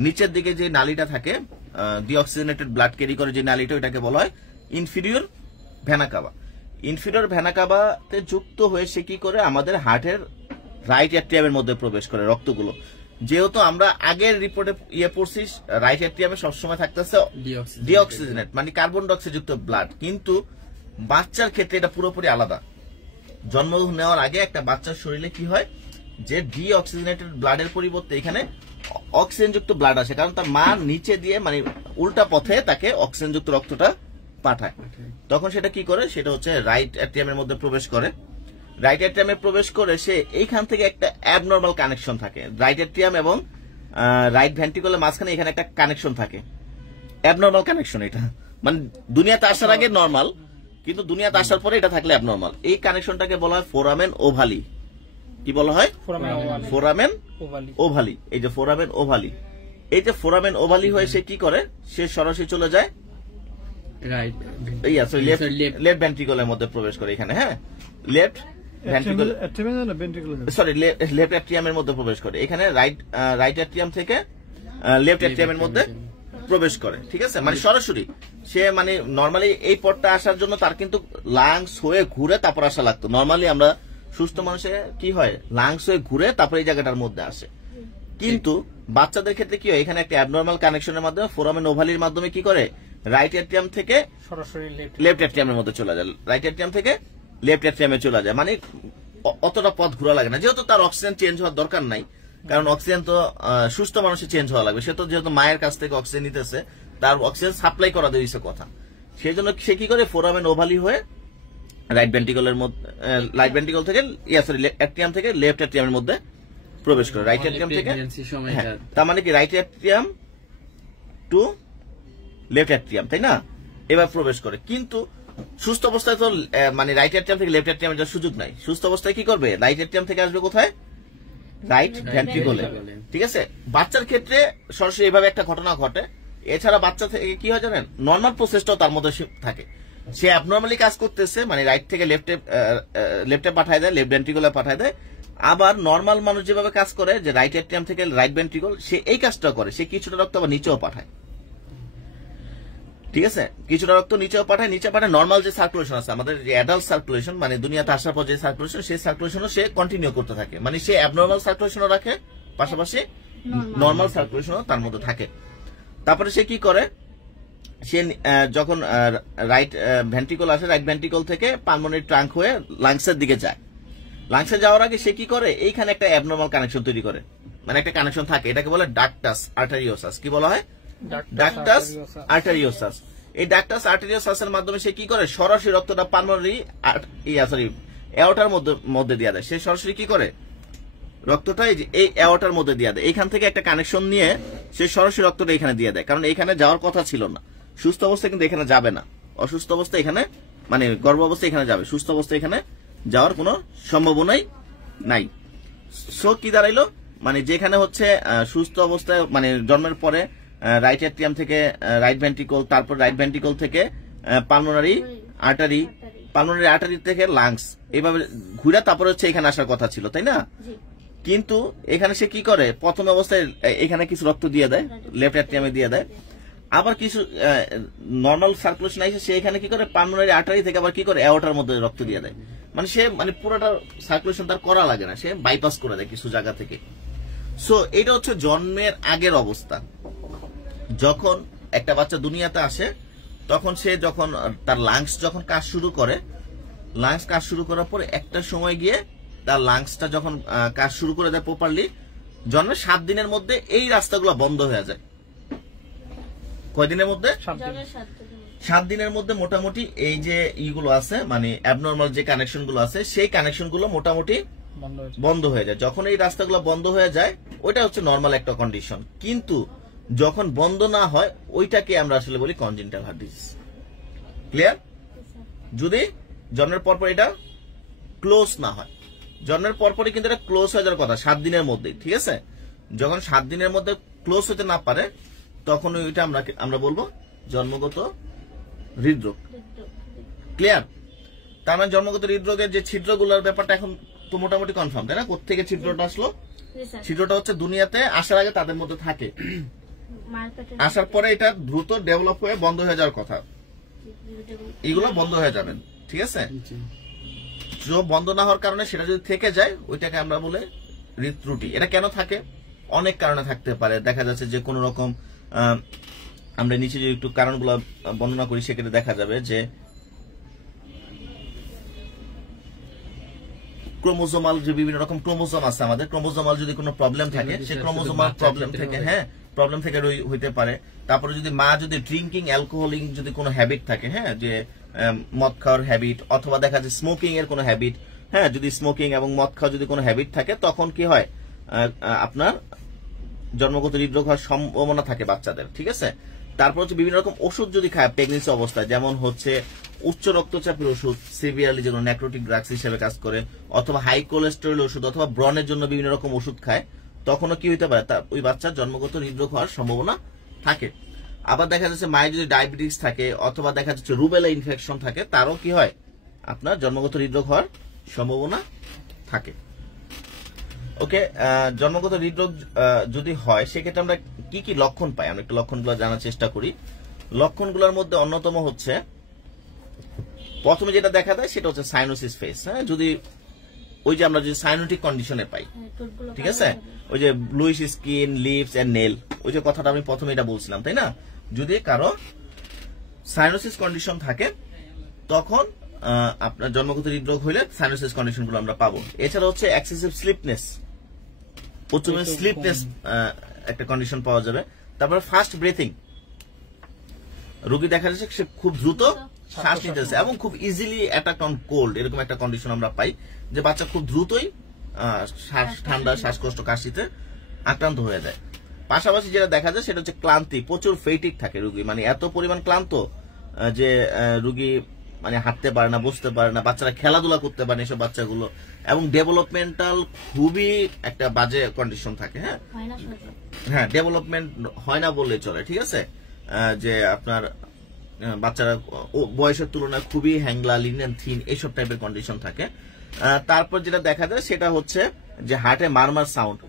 নিচের দিকে যে নালীটা থাকে, ডিঅক্সিজেনেটেড ব্লাড ক্যারি করে যে নালীটা, ওইটাকে বলা হয় inferior vena cava. Inferior vena কাভাতে যুক্ত হয়ে সে কি করে, আমাদের হার্টের রাইট অ্যাট্রিয়ামের মধ্যে প্রবেশ করে রক্তগুলো। যেহেতু আমরা আগের রিপোর্টে পড়ছি রাইট অ্যাট্রিয়ামে সবসময় থাকতেছে ডিঅক্সিজেনেট মানে কার্বন ডাইঅক্সাইড যুক্ত ব্লাড, কিন্তু বাচ্চার ক্ষেত্রে এটা পুরোপুরি আলাদা। জন্ম নেওয়ার আগে একটা বাচ্চার শরীরে কি হয়, যে ডিঅক্সিজেনেটেড ব্লাডের পরিবর্তে এখানে অক্সিজেন যুক্ত ব্লাড আসে, কারণ তার মা নিচে দিয়ে মানে উল্টা পথে তাকে অক্সিজেন যুক্ত রক্তটা পাঠায়। তখন সেটা কি করে, সেটা হচ্ছে রাইট অ্যাট্রিয়ামের মধ্যে প্রবেশ করে। রাইট অ্যাট্রিয়ামে প্রবেশ করে সে এইখান থেকে একটা অ্যাবনর্মাল কানেকশন থাকে, রাইট অ্যাট্রিয়াম এবং রাইট ভেন্ট্রিকলের মাঝখানে এখানে একটা কানেকশন থাকে, অ্যাবনর্মাল কানেকশন। এটা মানে দুনিয়াতে আসার আগে নর্মাল, কিন্তু দুনিয়াতে আসার পরে এটা থাকলে অ্যাবনর্মাল। এই কানেকশনটাকে বলা হয় ফোরামেন ওভালি। কি বলা হয়? Foramen ovale. এই যে ফোরামেন ওভালি, এই যে ফোরামেন ওভালি হয়ে সে কি করে, সে সরাসরি চলে যায় লেফট ভেন্ট্রিকলের মধ্যে প্রবেশ করে এখানে, হ্যাঁ লেফট ভেন্ট্রিকল সরি লেফট অ্যাট্রিয়ামের মধ্যে প্রবেশ করে এখানে, রাইট অ্যাট্রিয়াম থেকে লেফট অ্যাট্রিয়ামের মধ্যে প্রবেশ করে, ঠিক আছে? মানে সরাসরি সে মানে নর্মালি এই পথটা আসার জন্য তার কিন্তু লাংস হয়ে ঘুরে তারপর আসা লাগতো। নর্মালি আমরা সুস্থ মানুষের কি হয়, লাংস হয়ে ঘুরে তারপর এই জায়গাটার মধ্যে আসে। কিন্তু বাচ্চাদের ক্ষেত্রে কি হয়, এখানে একটা অ্যাবনর্মাল কানেকশনের মাধ্যমে ফোরামেন ওভালির মাধ্যমে কি করে, রাইট অ্যাট্রিয়াম থেকে সরাসরি লেফট অ্যাট্রিয়ামের মধ্যে চলে যায়, রাইট অ্যাট্রিয়াম থেকে লেফট অ্যাট্রিয়ামে চলে যায়। মানে অতটা পথ ঘোরা লাগে না, যেহেতু তার অক্সিজেন চেঞ্জ হওয়ার দরকার নাই, কারণ অক্সিজেন তো সুস্থ মানুষের চেঞ্জ হওয়া লাগবে। সে তো যেহেতু মায়ের কাছ থেকে অক্সিজেন নিতেছে, তার অক্সিজেন সাপ্লাই করা দিয়েছে কথা, সেই জন্য সে কি করে, ফোরামেন ওভালি হয়ে রাইট ভেন্ট্রিকল থেকে অ্যাট্রিয়াম থেকে লেফট অ্যাট্রিয়ামের মধ্যে প্রবেশ করে। রাইট অ্যাট্রিয়াম থেকে, তার মানে কি right atrium to left atrium, তাই না? এবার প্রবেশ করে। কিন্তু সুস্থ অবস্থায় তো মানে রাইট অ্যাট্রিয়াম থেকে লেফট অ্যাট্রিয়ামের যাওয়ার সুযোগ নাই। সুস্থ অবস্থায় কি করবে, রাইট অ্যাট্রিয়াম থেকে আসবে কোথায়, রাইট ভেন্ট্রিকলে, ঠিক আছে? বাচ্চার ক্ষেত্রে সরাসরি এভাবে একটা ঘটনা ঘটে। এছাড়া বাচ্চা থেকে কি হয় জানেন, নর্মাল প্রসেসটাও তার মধ্যে থাকে। সে অ্যাবনর্মালি কাজ করতেছে, মানে রাইট থেকে লেফটে পাঠায় দেয়, লেফট ভেন্ট্রিকলে পাঠায় দেয়। আবার নর্মাল মানুষ যেভাবে কাজ করে, যে রাইট অ্যাট্রিয়াম থেকে রাইট ভেন্ট্রিকল, সে এই কাজটা করে, সে কিছুটা রক্ত আবার নিচেও পাঠায়, ঠিক আছে? কিছুটা রক্ত নিচেও পাঠায়, নিচে পাঠায় নর্মাল যে সার্কুলেশন আছে আমাদের, যে অ্যাডাল্ট সার্কুলেশন মানে দুনিয়াতে আসার পর যে সার্কুলেশন, সেই সার্কুলেশনও সে কন্টিনিউ করতে থাকে। মানে সে অ্যাবনর্মাল সার্কুলেশনও রাখে, পাশাপাশি নর্মাল সার্কুলেশনও তার মধ্যে থাকে। তারপরে সে কি করে, সে যখন রাইট ভেন্ট্রিকল আসে, রাইট ভেন্ট্রিকল থেকে পালমোনারি ট্রাঙ্ক হয়ে লাংসের দিকে যায়। লাংসে যাওয়ার আগে সে কি করে, এইখানে একটা অ্যাবনর্মাল কানেকশন তৈরি করে, মানে একটা কানেকশন থাকে, এটাকে বলে ডাক্টাস আর্টারিওসাস। কি বলা হয়? ডাক্টাস আর্টারিওসাস। এই ডাক্টাস আর্টারিওসাসের মাধ্যমে সে কি করে, সরাসরি রক্তটা পালমোনারি এওর্টার মধ্যে দিয়ে দেয়। সে সরাসরি কি করে, রক্তটা এই এওর্টার মধ্যে দিয়ে দেয়। এইখান থেকে একটা কানেকশন নিয়ে সে সরাসরি রক্তটা এখানে দিয়ে দেয়, কারণ এখানে যাওয়ার কথা ছিল না। সুস্থ অবস্থায় কিন্তু এখানে যাবে না, অসুস্থ অবস্থায় এখানে, মানে গর্ভ অবস্থায় এখানে যাবে, সুস্থ অবস্থায় এখানে যাওয়ার কোনো সম্ভাবনাই নাই। সো কি দাঁড়াইলো, মানে যেখানে হচ্ছে সুস্থ অবস্থায় মানে জন্মের পরে রাইট অ্যাট্রিয়াম থেকে রাইট ভেন্ট্রিকল, তারপর রাইট ভেন্ট্রিকল থেকে পালমোনারি আর্টারি থেকে লাংস, এইভাবে ঘুরে তারপরে হচ্ছে এখানে আসার কথা ছিল, তাই না? কিন্তু এখানে সে কি করে, প্রথম অবস্থায় এখানে কিছু রক্ত দিয়ে দেয়, লেফট অ্যাট্রিয়ামে দিয়ে দেয়। আবার কিছু নর্মাল সার্কুলেশন আসে, সে এখানে কি করে, পালমোনারি আর্টারি থেকে আবার কি করে, এওর্টার মধ্যে রক্ত দিয়ে দেয়। মানে সে মানে পুরোটা সার্কুলেশন তার করা লাগে না, সে বাইপাস করে দেয় কিছু জায়গা থেকে। সো এটা হচ্ছে জন্মের আগের অবস্থা। যখন একটা বাচ্চা দুনিয়াতে আসে, তখন সে যখন তার লাংস যখন কাজ শুরু করে, লাংস কাজ শুরু করার পরে একটা সময় গিয়ে তার লাংসটা যখন কাজ শুরু করে দেয় প্রপারলি, জন্মের 7 দিনের মধ্যে এই রাস্তাগুলো বন্ধ হয়ে যায়। কয় দিনের মধ্যে? 7 দিনের মধ্যে মোটামুটি এই যে ইগুলো আছে মানে অ্যাবনর্মাল যে কানেকশন গুলো আছে সেই কানেকশন গুলো মোটামুটি বন্ধ হয়ে যায়। যখন এই রাস্তাগুলো বন্ধ হয়ে যায় ওইটা হচ্ছে নর্মাল একটা কন্ডিশন, কিন্তু যখন বন্ধ না হয় ওইটাকে আমরা আসলে বলি কনজেনিটাল হার্ট ডিজিজ। ক্লিয়ার? যদি জন্মের পরপর এটা ক্লোজ না হয়, জন্মের পরপরই কিন্তু এটা ক্লোজ হয়ে যাওয়ার কথা 7 দিনের মধ্যে, ঠিক আছে? যখন 7 দিনের মধ্যে ক্লোজ হতে না পারে তখন ওইটা আমরা বলবো জন্মগত হৃদরোগ। ক্লিয়ার? তার মানে জন্মগত হৃদরোগের যে ছিদ্রগুলোর ব্যাপারটা এখন তো মোটামুটি কনফার্ম, তাই না? কোত্থেকে ছিদ্রটা আসলো? ছিদ্রটা হচ্ছে দুনিয়াতে আসার আগে তাদের মধ্যে থাকে, আসার পরে এটা দ্রুত ডেভেলপ হয়ে বন্ধ হয়ে যাওয়ার কথা, এগুলো বন্ধ হয়ে যাবেন, ঠিক আছে? বন্ধ না হওয়ার কারণে সেটা যদি থেকে যায় ওইটাকে আমরা বলে হৃদ ত্রুটি। এটা কেন থাকে? অনেক কারণে থাকতে পারে। দেখা যাচ্ছে যে কোন রকম আমরা নিচে যে একটু কারণগুলো বর্ণনা করি সেক্ষেত্রে দেখা যাবে যে ক্রোমোজোমাল যে বিভিন্ন রকম ক্রোমোজোম আছে আমাদের, ক্রোমোজোমাল যদি কোনো প্রবলেম থাকে সে ক্রোমোজোমাল প্রবলেম থেকে প্রবলেম থেকে হইতে পারে। তারপরে যদি মা যদি ড্রিঙ্কিং অ্যালকোহলিং যদি কোনো হ্যাবিট থাকে, হ্যাঁ, যে মদ খাওয়ার হ্যাবিট অথবা দেখা যায় স্মোকিং এর কোনো হ্যাবিট, হ্যাঁ, যদি স্মোকিং এবং মদ খাওয়ার যদি কোনো হ্যাবিট থাকে তখন কি হয় আপনার জন্মগত হৃদরোগ হওয়ার সম্ভাবনা থাকে বাচ্চাদের, ঠিক আছে? তারপর হচ্ছে বিভিন্ন রকম ওষুধ যদি খায় প্রেগনেন্সি অবস্থায়, যেমন হচ্ছে উচ্চ রক্তচাপের ওষুধ সিভিয়ারলি যেগুলো নেক্রোটিক ড্রাগস হিসেবে কাজ করে, অথবা হাই কোলেস্টেরল ওষুধ অথবা ব্রণের জন্য বিভিন্ন রকম ওষুধ খায়, তখনও কি হইতে পারে ওই বাচ্চার জন্মগত হৃদরোগ হওয়ার সম্ভাবনা থাকে। আবার দেখা যাচ্ছে মায়ের যদি ডায়াবেটিস থাকে অথবা দেখা যাচ্ছে রুবেলা ইনফেকশন থাকে, তারও কি হয় আপনার জন্মগত হৃদরোগ হওয়ার সম্ভাবনা থাকে। ওকে, জন্মগত হৃদরোগ যদি হয় সেক্ষেত্রে আমরা কি কি লক্ষণ পাই, আমরা একটু লক্ষণগুলো জানার চেষ্টা করি। লক্ষণগুলোর মধ্যে অন্যতম হচ্ছে প্রথমে যেটা দেখা যায় সেটা হচ্ছে সাইনোসিস ফেস। হ্যাঁ, যদি ওই যে আমরা যদি সাইনোটিক কন্ডিশনে পাই, ঠিক আছে, ওই যে bluish skin, lips and nail, ওই যে কথাটা আমি প্রথমে এটা বলছিলাম, তাই না? যদি কারো সাইনোসিস কন্ডিশন থাকে তখন আপনার জন্মগত হৃদরোগ হইলে সাইনোসিস কন্ডিশন গুলো আমরা পাবো। এছাড়া হচ্ছে এক্সেসিভ স্লিপনেস, প্রচুর স্লিপনেস একটা কন্ডিশন পাওয়া যাবে। তারপরে ফাস্ট ব্রিথিং, রোগী দেখা যাচ্ছে সে খুব দ্রুত শ্বাস নিতেছে এবং খুব ইজিলি অ্যাটাক অন কোল্ড, এরকম একটা কন্ডিশন আমরা পাই যে বাচ্চা খুব দ্রুতই ঠান্ডা, শ্বাসকষ্ট, কাশিতে আক্রান্ত হয়ে যায়। পাশাপাশি যেটা দেখা যায় সেটা হচ্ছে ক্লান্তি, প্রচুর ফেটিক থাকে রোগী, মানে এত পরিমাণ ক্লান্ত যে রোগী মানে হাঁটতে পারে না, বসতে পারে না, বাচ্চারা খেলাধুলা করতে পারে না এসব বাচ্চাগুলো, এবং ডেভেলপমেন্টাল খুবই একটা বাজে কন্ডিশন থাকে। হ্যাঁ, ডেভেলপমেন্ট হয় না বললে চলে, ঠিক আছে? যে আপনার বাচ্চারা বয়সের তুলনায় খুবই হ্যাংলা, লিন এন্ড থিন, এইসব টাইপের কন্ডিশন থাকে। তারপর যেটা দেখা যায় সেটা হচ্ছে যে হার্টে মারমার সাউন্ড।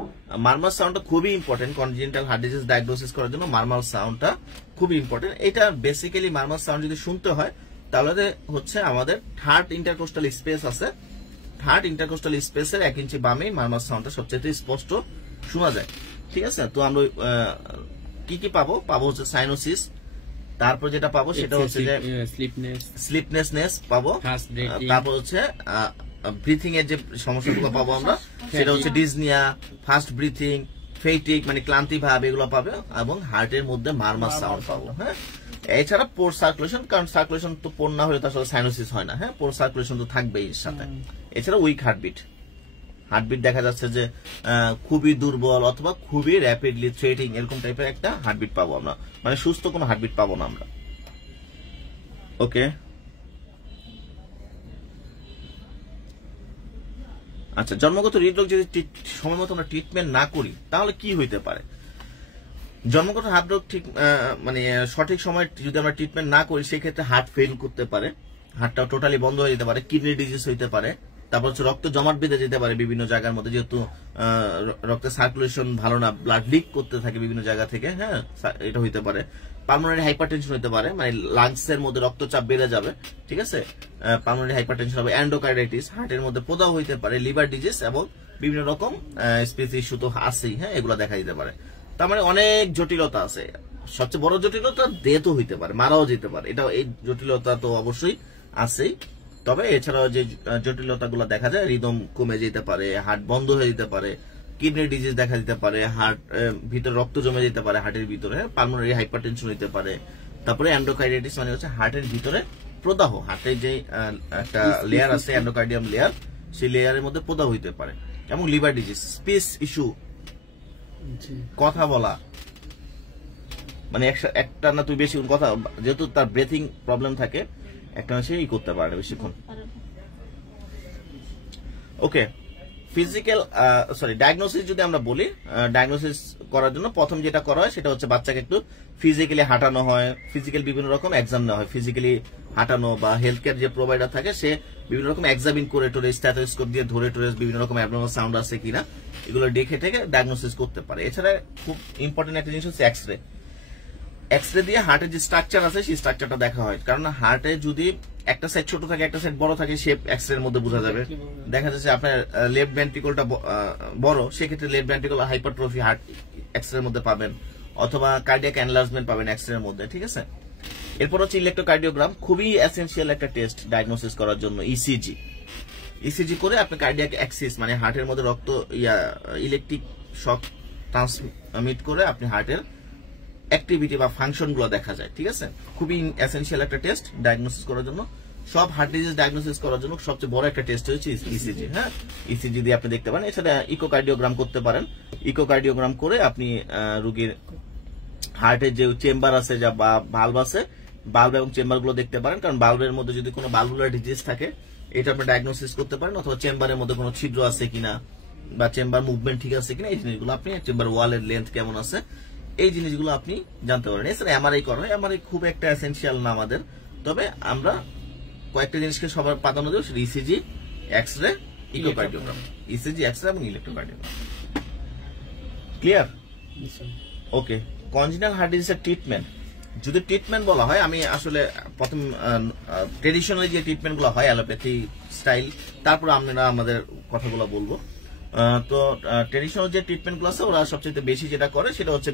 মারমার সাউন্ডটা খুবই important congenital heart disease diagnosis করার জন্য। মারমার সাউন্ডটা খুবই ইম্পর্টেন্ট। এটা বেসিক্যালি মারমার সাউন্ড যদি শুনতে হয় তাহলে হচ্ছে আমাদের থার্ড ইন্টারকোস্টাল স্পেস আছে, থার্ড ইন্টারকোস্টাল স্পেসের 1 ইঞ্চি বামেই মারমার সাউন্ডটা সবচেয়ে স্পষ্ট শোনা যায়, ঠিক আছে? তো আমরা কি কি পাবো হচ্ছে সাইনোসিস, তারপর যেটা পাবো সেটা হচ্ছে যে স্লিপনেসনেস পাবো, তারপর হচ্ছে ব্রিথিং এর যে সমস্যাগুলো পাবো আমরা সেটা হচ্ছে ডিজনিয়া, ফাস্ট ব্রিথিং, ফেটিক মানে ক্লান্তি ভাব, এগুলো পাবে, এবং হার্টের মধ্যে মারমার সাউন্ড পাবো। হ্যাঁ, এছাড়া পোর সার্কুলেশন, কারণ সার্কুলেশন তো পোর না হলে তো আসলে সাইনোসিস হয় না। হ্যাঁ, পোর সার্কুলেশন তো থাকবেই এর সাথে। এছাড়া উইক হার্টবিট দেখা যাচ্ছে যে খুবই দুর্বল অথবা খুবই র্যাপিডলি থ্রেটিং, এরকম টাইপের একটা হার্টবিট পাবো আমরা, মানে সুস্থ কোনো হার্টবিট পাবো না আমরা। ওকে, আচ্ছা, জন্মগত হৃদরোগ যদি সময় মতো আমরা ট্রিটমেন্ট না করি তাহলে কি হইতে পারে? জন্মগত হৃদরোগ ঠিক মানে সঠিক সময় যদি আমরা ট্রিটমেন্ট না করি সেক্ষেত্রে হার্ট ফেল করতে পারে, হার্টটা টোটালি বন্ধ হয়ে যেতে পারে, কিডনি ডিজিজ হইতে পারে, তারপর হচ্ছে রক্ত জমাট বেঁধে যেতে পারে বিভিন্ন জায়গার মধ্যে, যেহেতু রক্তের সার্কুলেশন ভালো না, ব্লাড লিক করতে থাকে বিভিন্ন জায়গা থেকে। হ্যাঁ, এটা হইতে পারে। পালমোনারি হাইপারটেনশন হতে পারে, মানে লাংস এর মধ্যে রক্তচাপ বেড়ে যাবে, ঠিক আছে? পালমোনারি হাইপারটেনশন হবে। এন্ডোকার্ডাইটিস, হার্টের মধ্যে প্রদাহ হইতে পারে, লিভার ডিজিজ এবং বিভিন্ন রকম স্পেসিস ইস্যু তো আছেই। হ্যাঁ, এগুলো দেখা দিতে পারে। তার মানে অনেক জটিলতা আছে। সবচেয়ে বড় জটিলতা ডেথ হইতে পারে, মারাও যেতে পারে, এটা এই জটিলতা তো অবশ্যই আছেই। তবে এছাড়াও যে জটিলতাগুলো দেখা যায়, রিদম কমে যেতে পারে, হার্ট বন্ধ হয়ে যেতে পারে, কিডনি ডিজিজ দেখা দিতে পারে, হার্ট ভিতরে রক্ত জমে যেতে পারে হার্টের ভিতরে, পালমোনারি হাইপারটেনশন হতে পারে। তারপরে এন্ডোকার্ডিয়াটিস মানে হচ্ছে হার্টের ভিতরে প্রদাহ, হার্টের যে একটা লেয়ার আছে এন্ডোকার্ডিয়াম লেয়ার, সেই লেয়ারের মধ্যে প্রদাহ হইতে পারে। এবং লিভার ডিজিজ, স্পিচ ইস্যু, কথা বলা, মানে একটা না তুই বেশি কথা, যেহেতু তার ব্রেথিং প্রবলেম থাকে একটা না সে করতে পারে বেশিক্ষণ। ওকে, ফিজিক্যাল ডায়াগনোসিস যদি আমরা বলি, ডায়াগনোসিস করার জন্য প্রথম যেটা করা হয় সেটা হচ্ছে বাচ্চাকে একটু ফিজিক্যালি হাঁটানো হয়, ফিজিক্যাল বিভিন্ন রকম এক্সাম নেওয়া হয়, ফিজিক্যালি হাঁটানো বা হেলথ কেয়ার যে প্রোভাইডার থাকে সে বিভিন্ন রকম এক্সামিন করে টোরে স্ট্যাথোস্কোপ দিয়ে ধরে টোরে বিভিন্ন রকম অ্যাবনর্মাল সাউন্ড আছে কিনা এগুলো দেখে থেকে ডায়াগনোসিস করতে পারে। এছাড়া খুব ইম্পর্টেন্ট একটা জিনিস হচ্ছে এক্সরে। এক্সরে দিয়ে হার্টের যে স্ট্রাকচার আছে সেই স্ট্রাকচারটা দেখা হয়, কারণ হার্টে যদি একটা সাইড ছোট থাকে একটা সাইড বড় থাকে সে এক্সরে এর মধ্যে বোঝা যাবে। দেখা যাচ্ছে আপনার লেফট ভেন্ট্রিকলটা বড়, সেক্ষেত্রে left ventricle hypertrophy heart x ray এর মধ্যে পাবেন, অথবা কার্ডিয়াক এনলার্জমেন্ট পাবেন এক্সরে এর মধ্যে। ঠিক আছে, এরপর হচ্ছে ইলেকট্রোকার্ডিওগ্রাম, খুবই এসেনশিয়াল একটা টেস্ট ডায়াগনোসিস করার জন্য। ইসিজি, ইসিজি করে আপনি কার্ডিয়াক অ্যাক্সিস মানে হার্টের মধ্যে রক্ত ইলেকট্রিক শক ট্রান্সমিট করে আপনি হার্টের অ্যাক্টিভিটি বা ফাংশন গুলো দেখা যায়। ঠিক আছে, খুবই এসেনশিয়াল একটা টেস্ট ডায়াগনোসিস করার জন্য। সব হার্ট ডিজিজ ডায়াগনোসিস করার জন্য সবচেয়ে বড় একটা টেস্ট হচ্ছে ইসিজি। হ্যাঁ, ইসিজি দিয়ে আপনি দেখতে পারেন। এছাড়া ইকোকার্ডিওগ্রাম করতে পারেন। ইকোকার্ডিওগ্রাম করে আপনি রোগীর হার্টের যে চেম্বার আছে যা বা ভালভ আছে, ভালভ এবং চেম্বার গুলো দেখতে পারেন, কারণ ভালভের মধ্যে যদি কোনো ভালভুলার ডিজিজ থাকে এটা আপনি ডায়াগনোসিস করতে পারেন, অথবা চেম্বারের মধ্যে কোনো ছিদ্র আছে কিনা বা চেম্বার মুভমেন্ট ঠিক আছে কিনা এই জিনিসগুলো আপনি, চেম্বার ওয়ালের লেন্থ কেমন আছে এই জিনিসগুলো আপনি জানতে পারেন। এছাড়া এমআরআই করা হয়, এমআরআই খুব একটা এসেনশিয়াল না আমাদের, তবে আমরা কয়েকটা জিনিসকে সবার প্রাধান্য দেব, সেটা ECG, x ray, echocardiogram. ECG, x ray এবং electrocardiogram. Clear? Okay, congenital heart ডিজিজের ট্রিটমেন্ট, যদি ট্রিটমেন্ট বলা হয়, আমি আসলে প্রথম ট্রেডিশনাল যে ট্রিটমেন্ট গুলো হয় অ্যালোপ্যাথি স্টাইল, তারপর আমরা আমাদের কথাগুলো বলবো। তো ট্রেডিশনাল যে ট্রিটমেন্ট গুলো আছে ওরা সবচেয়ে বেশি যেটা করে সেটা হচ্ছে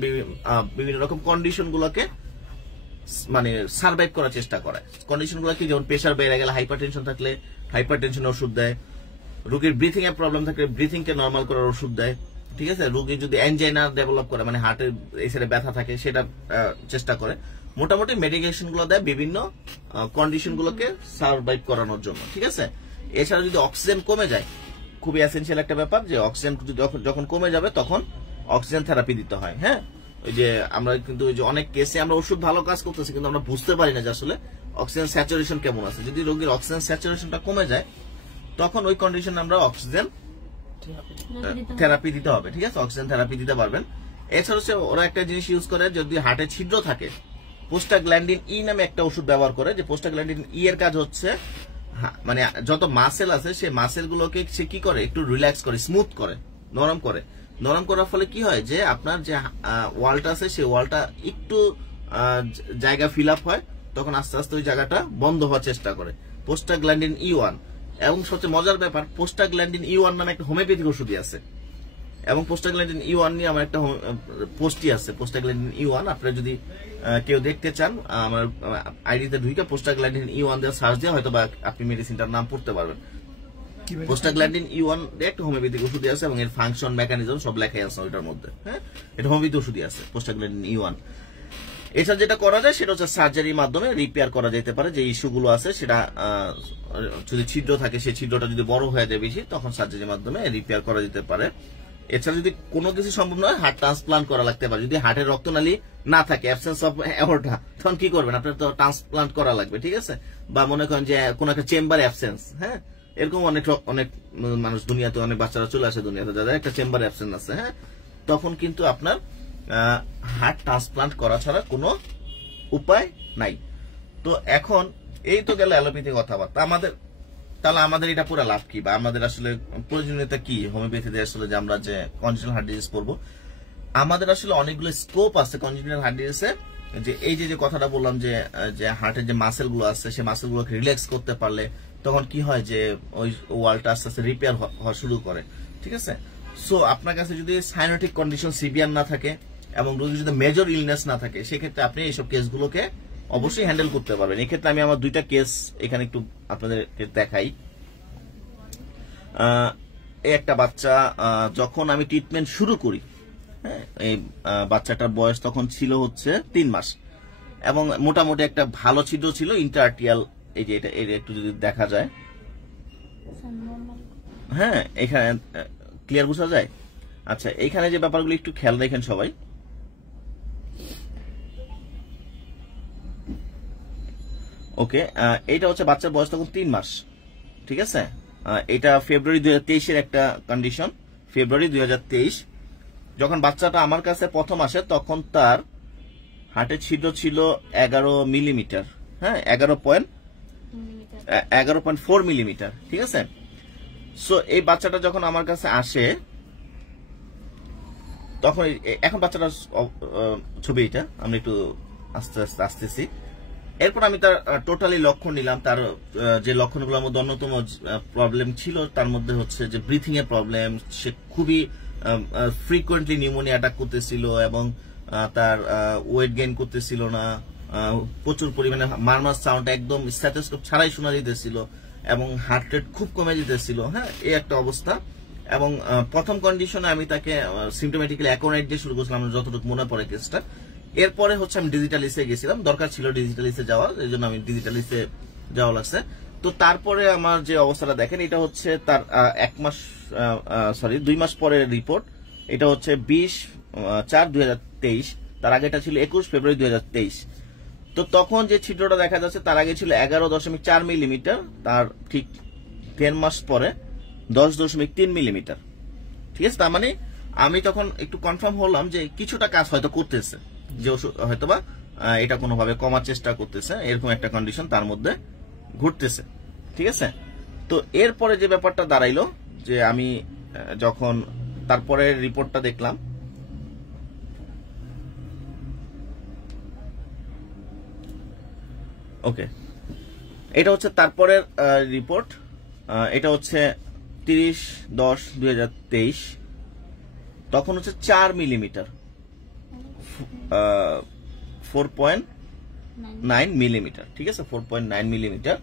বিভিন্ন রকম কন্ডিশন গুলোকে মানে সার্ভাইভ করার চেষ্টা করে। কন্ডিশন গুলো কি, যেমন প্রেশার বেড়ে গেলে, হাইপারটেনশন থাকলে হাইপারটেনশনের ওষুধ দেয়, রোগীর ব্রিথিং এর প্রবলেম থাকলে ব্রিথিং কে নর্মাল করার ওষুধ দেয়। ঠিক আছে, রোগী যদি অ্যানজাইনা ডেভেলপ করে মানে হার্টের এই সাইডে ব্যথা থাকে সেটা চেষ্টা করে। মোটামুটি মেডিকেশন গুলো দেয় বিভিন্ন কন্ডিশন গুলোকে সার্ভাইভ করানোর জন্য। ঠিক আছে, এছাড়া যদি অক্সিজেন কমে যায়, খুবই এসেনশিয়াল একটা ব্যাপার যে অক্সিজেন যখন কমে যাবে তখন অক্সিজেন থেরাপি দিতে হয়। হ্যাঁ, ওই যে আমরা কিন্তু ওই যে অনেক কেসে আমরা ওষুধ ভালো কাজ করতেছি কিন্তু আমরা বুঝতে পারি না যে আসলে অক্সিজেন স্যাচুরেশন কেমন আছে। যদি রোগীর অক্সিজেন স্যাচুরেশনটা কমে যায় তখন ওই কন্ডিশনে আমরা অক্সিজেন থেরাপি দিতে হবে। ঠিক আছে, অক্সিজেন থেরাপি দিতে পারবেন। এছাড়া হচ্ছে ওরা একটা জিনিস ইউজ করে, যদি হার্টে ছিদ্র থাকে পোস্টাগ্ল্যান্ডিন ই নামে একটা ওষুধ ব্যবহার করে, যে পোস্টাগ্ল্যান্ডিন ই এর কাজ হচ্ছে মানে যত মাসেল আছে সেই মাসেল গুলোকে সে কি করে, একটু রিল্যাক্স করে, স্মুথ করে, নরম করে। নরম করার ফলে কি হয় যে আপনার যে ওয়ালটা আছে সেই ওয়ালটা একটু জায়গা ফিল আপ হয়, তখন আস্তে আস্তে ওই জায়গাটা বন্ধ হওয়ার চেষ্টা করে। পোস্টাগ্ল্যান্ডিন E1, এবং সবচেয়ে মজার ব্যাপার পোস্টাগ্ল্যান্ডিন E1 নামে একটা হোমিওপ্যাথিক ওষুধই আছে, এবং পোস্টাগ্ল্যান্ডিন E1 নিয়ে আমার একটা পোস্টই আছে। পোস্টাগ্ল্যান্ডিন E1 আপনারা যদি কেউ দেখতে চান আমার আইডিতে ঢুকে পোস্টাগ্ল্যান্ডিন E1 দিয়ে সার্চ দিয়ে হয়তো বা আপনি মেডিসিনটার নাম পড়তে পারবেন। পোস্টাগ্ল্যান্ডিন E1 একটা হোমিওপ্যাথিক ওষুধই আছে এবং এর ফাংশন মেকানিজম সব লেখাই আছে ওইটার মধ্যে। হ্যাঁ, এটা হোমিওপ্যাথি ওষুধই আছে পোস্টাগ্ল্যান্ডিন E1। এছাড়া যেটা করা যায় সেটা হচ্ছে সার্জারির মাধ্যমে রিপেয়ার করা যেতে পারে, যে ইস্যুগুলো আছে সেটা যদি ছিদ্র থাকে সেই ছিদ্রটা যদি বড় হয়ে যায় বেশি তখন সার্জারির মাধ্যমে রিপেয়ার করা যেতে পারে। এছাড়া যদি কোনো কিছু সম্ভব নয় হার্ট ট্রান্সপ্লান্ট করা লাগতে পারে। যদি হার্টের রক্তনালী না থাকে, অ্যাবসেন্স অফ অ্যাওর্টা, তখন কি করবেন, আপনার তো ট্রান্সপ্লান্ট করা লাগবে। ঠিক আছে, বা মনে করেন যে কোন একটা চেম্বার অ্যাবসেন্স, হ্যাঁ এরকম অনেক মানুষ দুনিয়াতে, অনেক বাচ্চারা চলে আসে দুনিয়াতে যাদের একটা চেম্বার অ্যাবসেন্স আছে, হ্যাঁ তখন কিন্তু আপনার হার্ট ট্রান্সপ্লান্ট করা ছাড়া কোনো উপায় নাই। তো এখন এই তো গেল অ্যালোপ্যাথি কথাবার্তা। তাহলে আমাদের এটা পুরো লাভ কি, বা আমাদের আসলে প্রয়োজনীয়তা কি হোমিওপ্যাথিতে আসলে যে আমরা যে কনজেনিটাল হার্ট ডিজিজ করবো? আমাদের আসলে অনেকগুলো স্কোপ আছে কনজেনিটাল হার্ট ডিজিজে। যে এই যে কথাটা বললাম যে হার্টের যে মাসেল গুলো আছে সেই মাসেল গুলোকে রিল্যাক্স করতে পারলে তখন কি হয় যে ওই ওয়ালটা আস্তে আস্তে রিপেয়ার হওয়া শুরু করে। ঠিক আছে, সো আপনার কাছে যদি সাইনোটিক কন্ডিশন সিভিয়ার না থাকে এবং রোগীর যদি মেজর ইলনেস না থাকে সেক্ষেত্রে আপনি এইসব কেসগুলোকে অবশ্যই হ্যান্ডেল করতে পারবেন। এক্ষেত্রে আমি আমার দুইটা কেস এখানে একটু আপনাদের দেখাই। এই একটা বাচ্চা যখন আমি ট্রিটমেন্ট শুরু করি, হ্যাঁ, এই বাচ্চাটার বয়স তখন ছিল হচ্ছে 3 মাস এবং মোটামুটি একটা ভালো ছিদ্র ছিল ইন্টারআর্টিয়াল। এই যে এটা একটু যদি দেখা যায়, হ্যাঁ, এখানে ক্লিয়ার বোঝা যায়। আচ্ছা, এখানে যে ব্যাপারগুলো একটু খেয়াল রাখেন সবাই। ওকে, এটা হচ্ছে বাচ্চার বয়স তখন 3 মাস, ঠিক আছে। এটা ফেব্রুয়ারি 2023-এর একটা কন্ডিশন। ফেব্রুয়ারি 2023 যখন বাচ্চাটা আমার কাছে প্রথম আসে তখন তার হার্টের ছিদ্র ছিল 11 মিলিমিটার, হ্যাঁ, 11.4 মিলিমিটার, ঠিক আছে। সো এই বাচ্চাটা যখন আমার কাছে আসে তখন, এখন বাচ্চাটার ছবি এটা আমরা একটু আস্তে আস্তে আসতেছি। এরপর আমি তার টোটালি লক্ষণ নিলাম। তার যে লক্ষণগুলোর মধ্যে অন্যতম প্রবলেম ছিল তার মধ্যে হচ্ছে যে ব্রিথিং এর প্রবলেম। সে খুবই ফ্রিকোয়েন্টলি নিউমোনিয়া অ্যাটাক করতেছিল এবং তার ওয়েট গেইন করতেছিল না, প্রচুর পরিমাণে মারমার সাউন্ড একদম স্ট্যাথোস্কোপ ছাড়াই শোনা যেতেছিল এবং হার্ট রেট খুব কমে যেতেছিল, হ্যাঁ, এই একটা অবস্থা। এবং প্রথম কন্ডিশনে আমি তাকে সিমটোমেটিক্যালি অ্যাকোনাইট দিয়ে শুরু করছিলাম, যতটুকু মনে পড়ে কেসটা। এরপরে হচ্ছে আমি ডিজিটালিসে গেছিলাম, দরকার ছিল ডিজিটালিসে যাওয়ার, এই জন্য আমি ডিজিটালিসে যাওয়া লাগছে। তো তারপরে আমার যে অবস্থাটা দেখেন, এটা হচ্ছে তার 2 মাস পরের রিপোর্ট। এটা হচ্ছে 20/4/2023, তার আগেটা ছিল 21 ফেব্রুয়ারি 2023। তো তখন যে ছিদ্রটা দেখা যাচ্ছে তার আগে ছিল 11.4 মিলিমিটার, তার ঠিক 10 মাস পরে 10.3 মিলিমিটার, ঠিক আছে। তার মানে আমি তখন একটু কনফার্ম হলাম যে কিছুটা কাজ হয়তো করতেছে, যে হয়তোবা এটা কোনোভাবে কমার চেষ্টা করতেছে, এরকম একটা কন্ডিশন তার মধ্যে ঘটতেছে, ঠিক আছে। তো এরপরে যে ব্যাপারটা দাঁড়াইলো যে আমি যখন তারপরে রিপোর্টটা দেখলাম, ওকে, এটা হচ্ছে তারপরের রিপোর্ট। এটা হচ্ছে 30/10/2023, তখন হচ্ছে 4 মিলিমিটার, 4.9 মিলিমিটার, ঠিক আছে, 4.9 মিলিমিটার।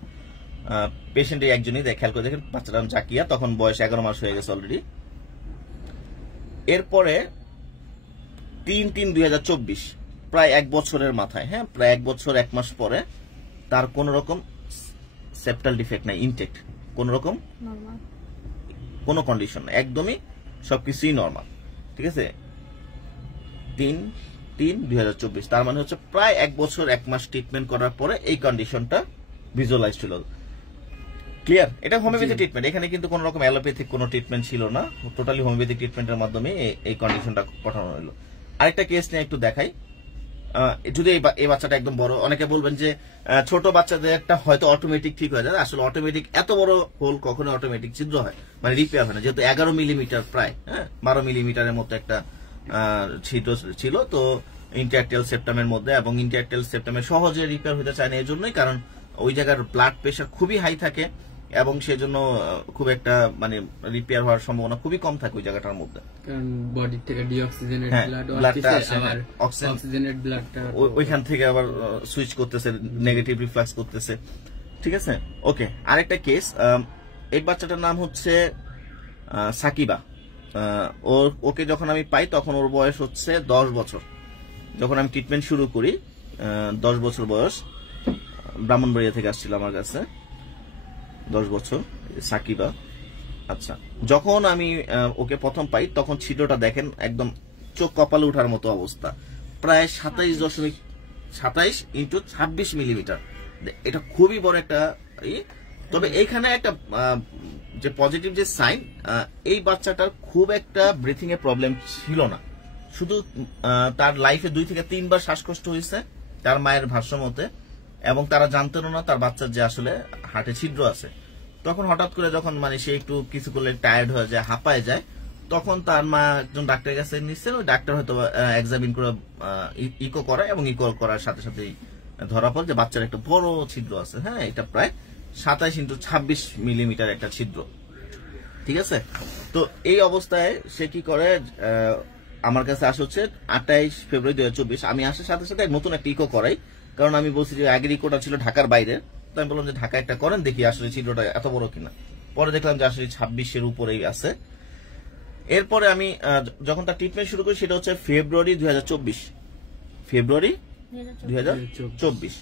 পেশেন্ট একজনই, খেয়াল করে দেখেন, বাচ্চাটা নাম জাকিয়া, তখন বয়স 11 মাস হয়ে গেছে অলরেডি। এরপরে 3/3/2024, প্রায় 1 বছরের মাথায়, হ্যাঁ, প্রায় 1 বছর 1 মাস পরে তার কোন রকম সেপ্টাল ডিফেক্ট নাই, ইনটেক্ট, কোন রকম কোন কন্ডিশন, একদমই সবকিছুই নর্মাল, ঠিক আছে। 3/3/2024, তার মানে হচ্ছে প্রায় 1 বছর 1 মাস ট্রিটমেন্ট করার পরে এই কন্ডিশনটা ভিজুয়ালাইজড হলো। ক্লিয়ার? এটা হোমিওপ্যাথি ট্রিটমেন্ট, এখানে কিন্তু কোন রকম অ্যালোপ্যাথিক কোনো ট্রিটমেন্ট ছিল না, টোটালি হোমিওপ্যাথিক ট্রিটমেন্টের মাধ্যমে এই কন্ডিশনটা পাঠানো হলো। আরেকটা কেস নিয়ে একটু দেখাই। যদি এই বাচ্চাটা একদম বড়, অনেকে বলবেন যে ছোট বাচ্চাদের একটা হয়তো অটোমেটিক ঠিক হয়ে যায়, আসলে অটোমেটিক এত বড় হোল কখনো অটোমেটিক ছিদ্র হয়, মানে রিপেয়ার হয় না, যেহেতু 11 মিলিমিটার প্রায়, হ্যাঁ, 12 মিলিমিটারের মতো একটা ছিদ্র ছিল। তো ইন্টারআর্টিয়াল সেপ্টামের মধ্যে, এবং ইন্টারআর্টিয়াল সেপ্টামে সহজে রিপেয়ার হতে চায় না, এই জন্যই, কারণ ওই জায়গার ব্লাড প্রেশার খুবই হাই থাকে এবং সেজন্য খুব একটা মানে রিপেয়ার হওয়ার সম্ভাবনা খুবই কম থাকে ওই জায়গাটার মধ্যে, কারণ বডি থেকে ডিঅক্সিজেনেট ব্লাডটা আসে, অক্সিজেনেট ব্লাডটা ওইখান থেকে আবার সুইচ করতেছে, নেগেটিভ রিফ্লাক্স করতেছে, ঠিক আছে। ওকে, আরেকটা কেস, এই বাচ্চাটার নাম হচ্ছে সাকিবা। ওকে যখন আমি পাই তখন ওর বয়স হচ্ছে 10 বছর, যখন আমি ট্রিটমেন্ট শুরু করি 10 বছর বয়স, ব্রাহ্মণবাড়িয়া থেকে আসছিল আমার কাছে, 10 বছর সাকিবা। আচ্ছা, যখন আমি ওকে প্রথম পাই তখন ছিদ্রটা দেখেন একদম চোখ কপালে ওঠার মতো অবস্থা, প্রায় 27.26 মিলিমিটার, এটা খুবই বড় একটা। তবে এইখানে একটা যে পজিটিভ যে সাইন, এই বাচ্চাটার খুব একটা ব্রিথিং এর প্রবলেম ছিল না, শুধু তার লাইফে 2 থেকে 3 বার শ্বাসকষ্ট হয়েছে তার মায়ের ভাষ্য মতে, এবং তারা জানতেন না তার বাচ্চার যে আসলে হার্টে ছিদ্র আছে। তখন হঠাৎ করে যখন মানে সে একটু কিছু করলে টায়ার্ড হয়ে যায়, হাঁপায় যায়, তখন তার মা একজন ডাক্তারের কাছে নিচ্ছেন, ওই ডাক্তার হয়তো এক্সামিন করে ইকো করায়, এবং ইকো করার সাথে সাথেই ধরা পড়ে যে বাচ্চার একটা বড় ছিদ্র আছে, হ্যাঁ, এটা প্রায় 27x26 মিলিমিটার একটা ছিদ্র, ঠিক আছে। তো এই অবস্থায় সে কি করে, আমার কাছে আসা হচ্ছে 28 ফেব্রুয়ারি 2024, আমি আসার সাথে সাথে নতুন একটা ইকো করাই, কারণ আমি বলছি যে আগের ইকোটা ছিল ঢাকার বাইরে, তো আমি বললাম যে ঢাকা একটা করেন, দেখি আসলে ছিদ্রটা এত বড় কিনা। পরে দেখলাম যে আসলে 26-এর উপরেই আছে, এরপরে আমি যখন তার ট্রিটমেন্ট শুরু করি সেটা হচ্ছে ফেব্রুয়ারি 2024, ফেব্রুয়ারি 2024,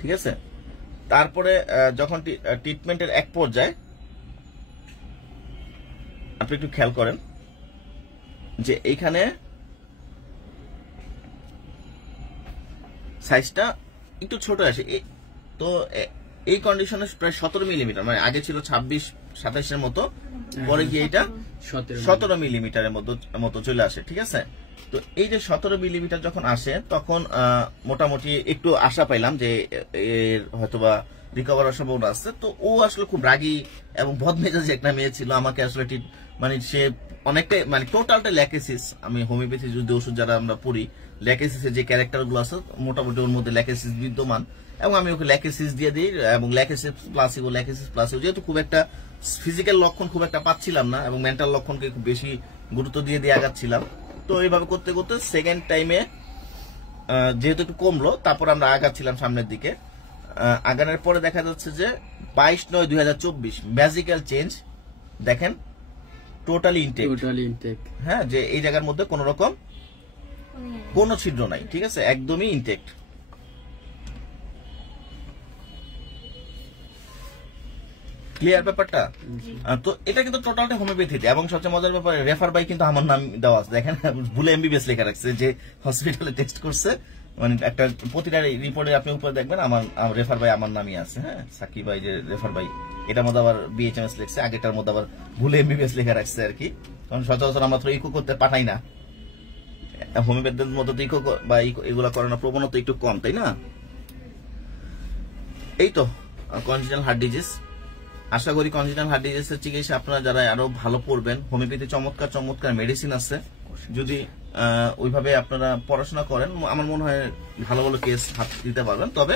ঠিক আছে। তারপরে যখন ট্রিটমেন্টের এক পর্যায়ে আপনি একটু খেয়াল করেন যে এইখানে সাইজটা একটু ছোট আসে, তো এই কন্ডিশনে প্রায় 17 মিলিমিটার, মানে আগে ছিল 26-27 এর মতো, পরে গিয়ে এটা 17 মিলিমিটারের মতো চলে আসে, ঠিক আছে। তো এই যে 17 মিলিমিটার যখন আসে তখন মোটামুটি একটু আশা পাইলাম যে এর হয়তোবা রিকভার হওয়ার সম্ভাবনা আছে। তো ও আসলে খুব রাগী এবং বদমেজাজি একটা মেয়ে ছিল, আমাকে আসলে মানে সে অনেকটাই মানে টোটালটা ল্যাকেসিস, আমি হোমিওপ্যাথি যদি ওষুধ যারা আমরা পড়ি ল্যাকেসিসের যে ক্যারেক্টার গুলো আছে মোটামুটি ওর মধ্যে ল্যাকেসিস বিদ্যমান, এবং আমি ওকে ল্যাকেসিস দিয়ে দিই এবং ল্যাকেসিস প্লাসিবো যেহেতু খুব একটা ফিজিক্যাল লক্ষণ খুব একটা পাচ্ছিলাম না এবং মেন্টাল লক্ষণকে খুব বেশি গুরুত্ব দিয়ে আগাচ্ছিলাম। তো এইভাবে করতে করতে সেকেন্ড টাইমে যেহেতু একটু কমলো, তারপর আমরা আগাচ্ছিলাম সামনের দিকে। আগানোর পরে দেখা যাচ্ছে যে 22/9/2024 ম্যাজিক্যাল চেঞ্জ, দেখেন টোটালি ইনটেক, হ্যাঁ, যে এই জায়গার মধ্যে কোন রকম কোনো ছিদ্র নাই, ঠিক আছে, একদমই ইনটেক্ট। ক্লিয়ার ব্যাপারটা? তো এটা কিন্তু টোটালটা হোমিওপ্যাথিতে, এবং সবচেয়ে মজার ব্যাপার রেফার বাই কিন্তু আমার নাম দেওয়া আছে, দেখেন ভুলে এমবিবিএস লেখা রাখছে, যে হসপিটালে টেস্ট করছে, মানে একটা প্রতিটা রিপোর্টে আপনি উপরে দেখবেন আমার রেফার বাই আমার নামই আছে, হ্যাঁ, সাকিব ভাই যে রেফার বাই, এটার মধ্যে আবার বিএইচএমএস লিখছে, আগেটার মধ্যে আবার ভুলে এমবিবিএস লেখা রাখছে আর কি, কারণ সচরাচর আমরা তো ইকো করতে পাঠাই না, হোমিওপ্যাথির মধ্যে তো ইকো বা এগুলা করানোর প্রবণতা একটু কম, তাই না? এই তো কনজেনিটাল হার্ট ডিজিজ। আশা করি কনজেনিটাল হার্ট ডিজিজের চিকিৎসা আপনারা যারা আরো ভালো পড়বেন, হোমিওপ্যাথি চমৎকার মেডিসিন আছে, যদি ওইভাবে আপনারা পড়াশোনা করেন আমার মনে হয় ভালো ভালো কেস হাত দিতে পারবেন। তবে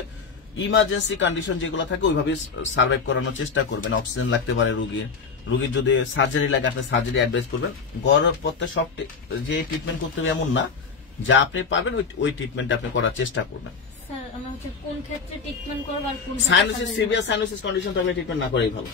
ইমার্জেন্সি কন্ডিশন যেগুলো থাকে ওইভাবে সার্ভাইভ করানোর চেষ্টা করবেন। অক্সিজেন লাগতে পারে রোগীর যদি সার্জারি লাগে আপনি সার্জারি অ্যাডভাইস করবেন। গড়ের পথে সব যে ট্রিটমেন্ট করতে হবে এমন না, যা আপনি পারবেন ওই ট্রিটমেন্ট আপনি করার চেষ্টা করবেন। কোন ক্ষেত্রে ট্রিটমেন্ট করব আর কোন সাইনোসিস, সিভিয়ার সাইনোসিস কন্ডিশন তো আপনি ট্রিটমেন্ট না করেই ভালো,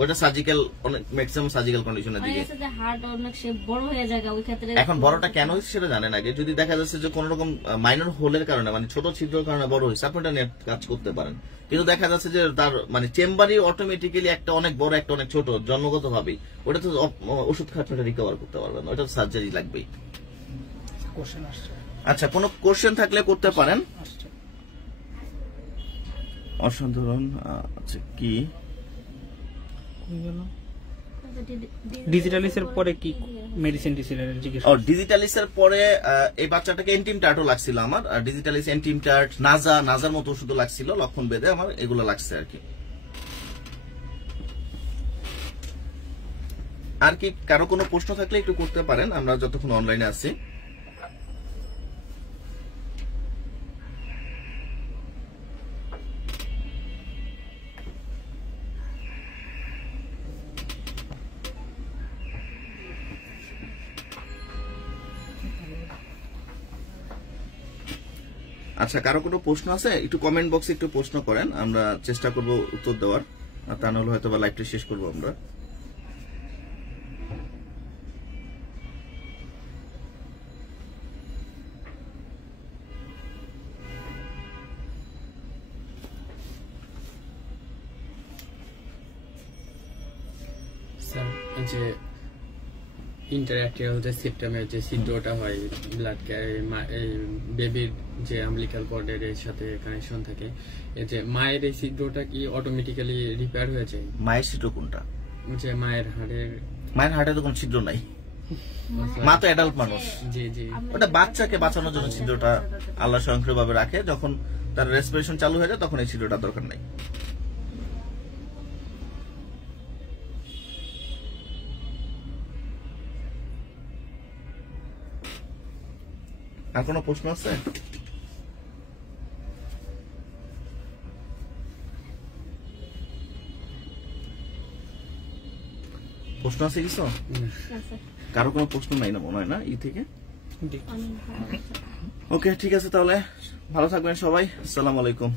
ওটা সার্জিক্যাল, অনেক ম্যাক্সিমাম সার্জিক্যাল কন্ডিশনের দিকে। হার্ট অনেক সে বড় হয়ে যায় ওই ক্ষেত্রে, এখন বড়টা কেন হচ্ছে সেটা জানেন আগে। যদি দেখা যাচ্ছে যে কোন রকম মাইনর হোলের কারণে, মানে ছোট ছিদ্রের কারণে বড় হয়েছে, আপনি এটা নিয়ে কাজ করতে পারেন। কিন্তু দেখা যাচ্ছে যে তার মানে চেম্বারই অটোমেটিক্যালি একটা অনেক বড় একটা অনেক ছোট জন্মগত ভাবেই, ওটা তো ওষুধ খাওয়া রিকভার করতে পারবেন, ওটা তো সার্জারি লাগবেই। আচ্ছা, কোনো কোশ্চেন থাকলে করতে পারেন। অসাধারণ। আচ্ছা, কি ডিজিটালিসের পরে কি মেডিসিন ডিসিলের জিজ্ঞেস? ও, ডিজিটালিসের পরে এই বাচ্চাটাকে এন্টিম টার্টও লাগছিল আমার, আর ডিজিটালিস, এন্টিম টার্ট, নাজার মতো ওষুধ লাগছিল লক্ষণ বেদে, আমার এগুলো লাগছে আর কি। আর কি কারো কোনো প্রশ্ন থাকলে একটু করতে পারেন, আমরা যতক্ষণ অনলাইনে আছি। আচ্ছা, কারো কোনো প্রশ্ন আছে একটু কমেন্ট বক্সে একটু প্রশ্ন করেন, আমরা চেষ্টা করব উত্তর দেওয়ার, আর তা নাহলে হয়তো বা লাইভটা শেষ করবো আমরা। স্যার, যে ইন্টারঅ্যাক্টিয়াল যে সিস্টেমের যে ছিদ্রটা হয় ব্লাড বেবির যে আমলিক্যাল বর্ডের সাথে কানেকশন থাকে, এই যে মায়ের এই ছিদ্রটা কি অটোমেটিক্যালি রিপেয়ার হয়ে যায়? মায়ের ছিদ্র কোনটা? যে মায়ের হাড়ে তো কোনো ছিদ্র নাই, মা তো অ্যাডাল্ট মানুষ। জি জি, ওটা বাচ্চাকে বাঁচানোর জন্য ছিদ্রটা আল্লাহ স্বয়ংক্রিয়ভাবে রাখে, যখন তার রেসপিরেশন চালু হয়ে যায় তখন এই ছিদ্রটা দরকার নাই। আর কোনো প্রশ্ন আছে? প্রশ্ন আছে কিছু? কারো কোনো প্রশ্ন নাই না মনে হয় না ই থেকে? ওকে, ঠিক আছে, তাহলে ভালো থাকবেন সবাই। আসসালামু আলাইকুম।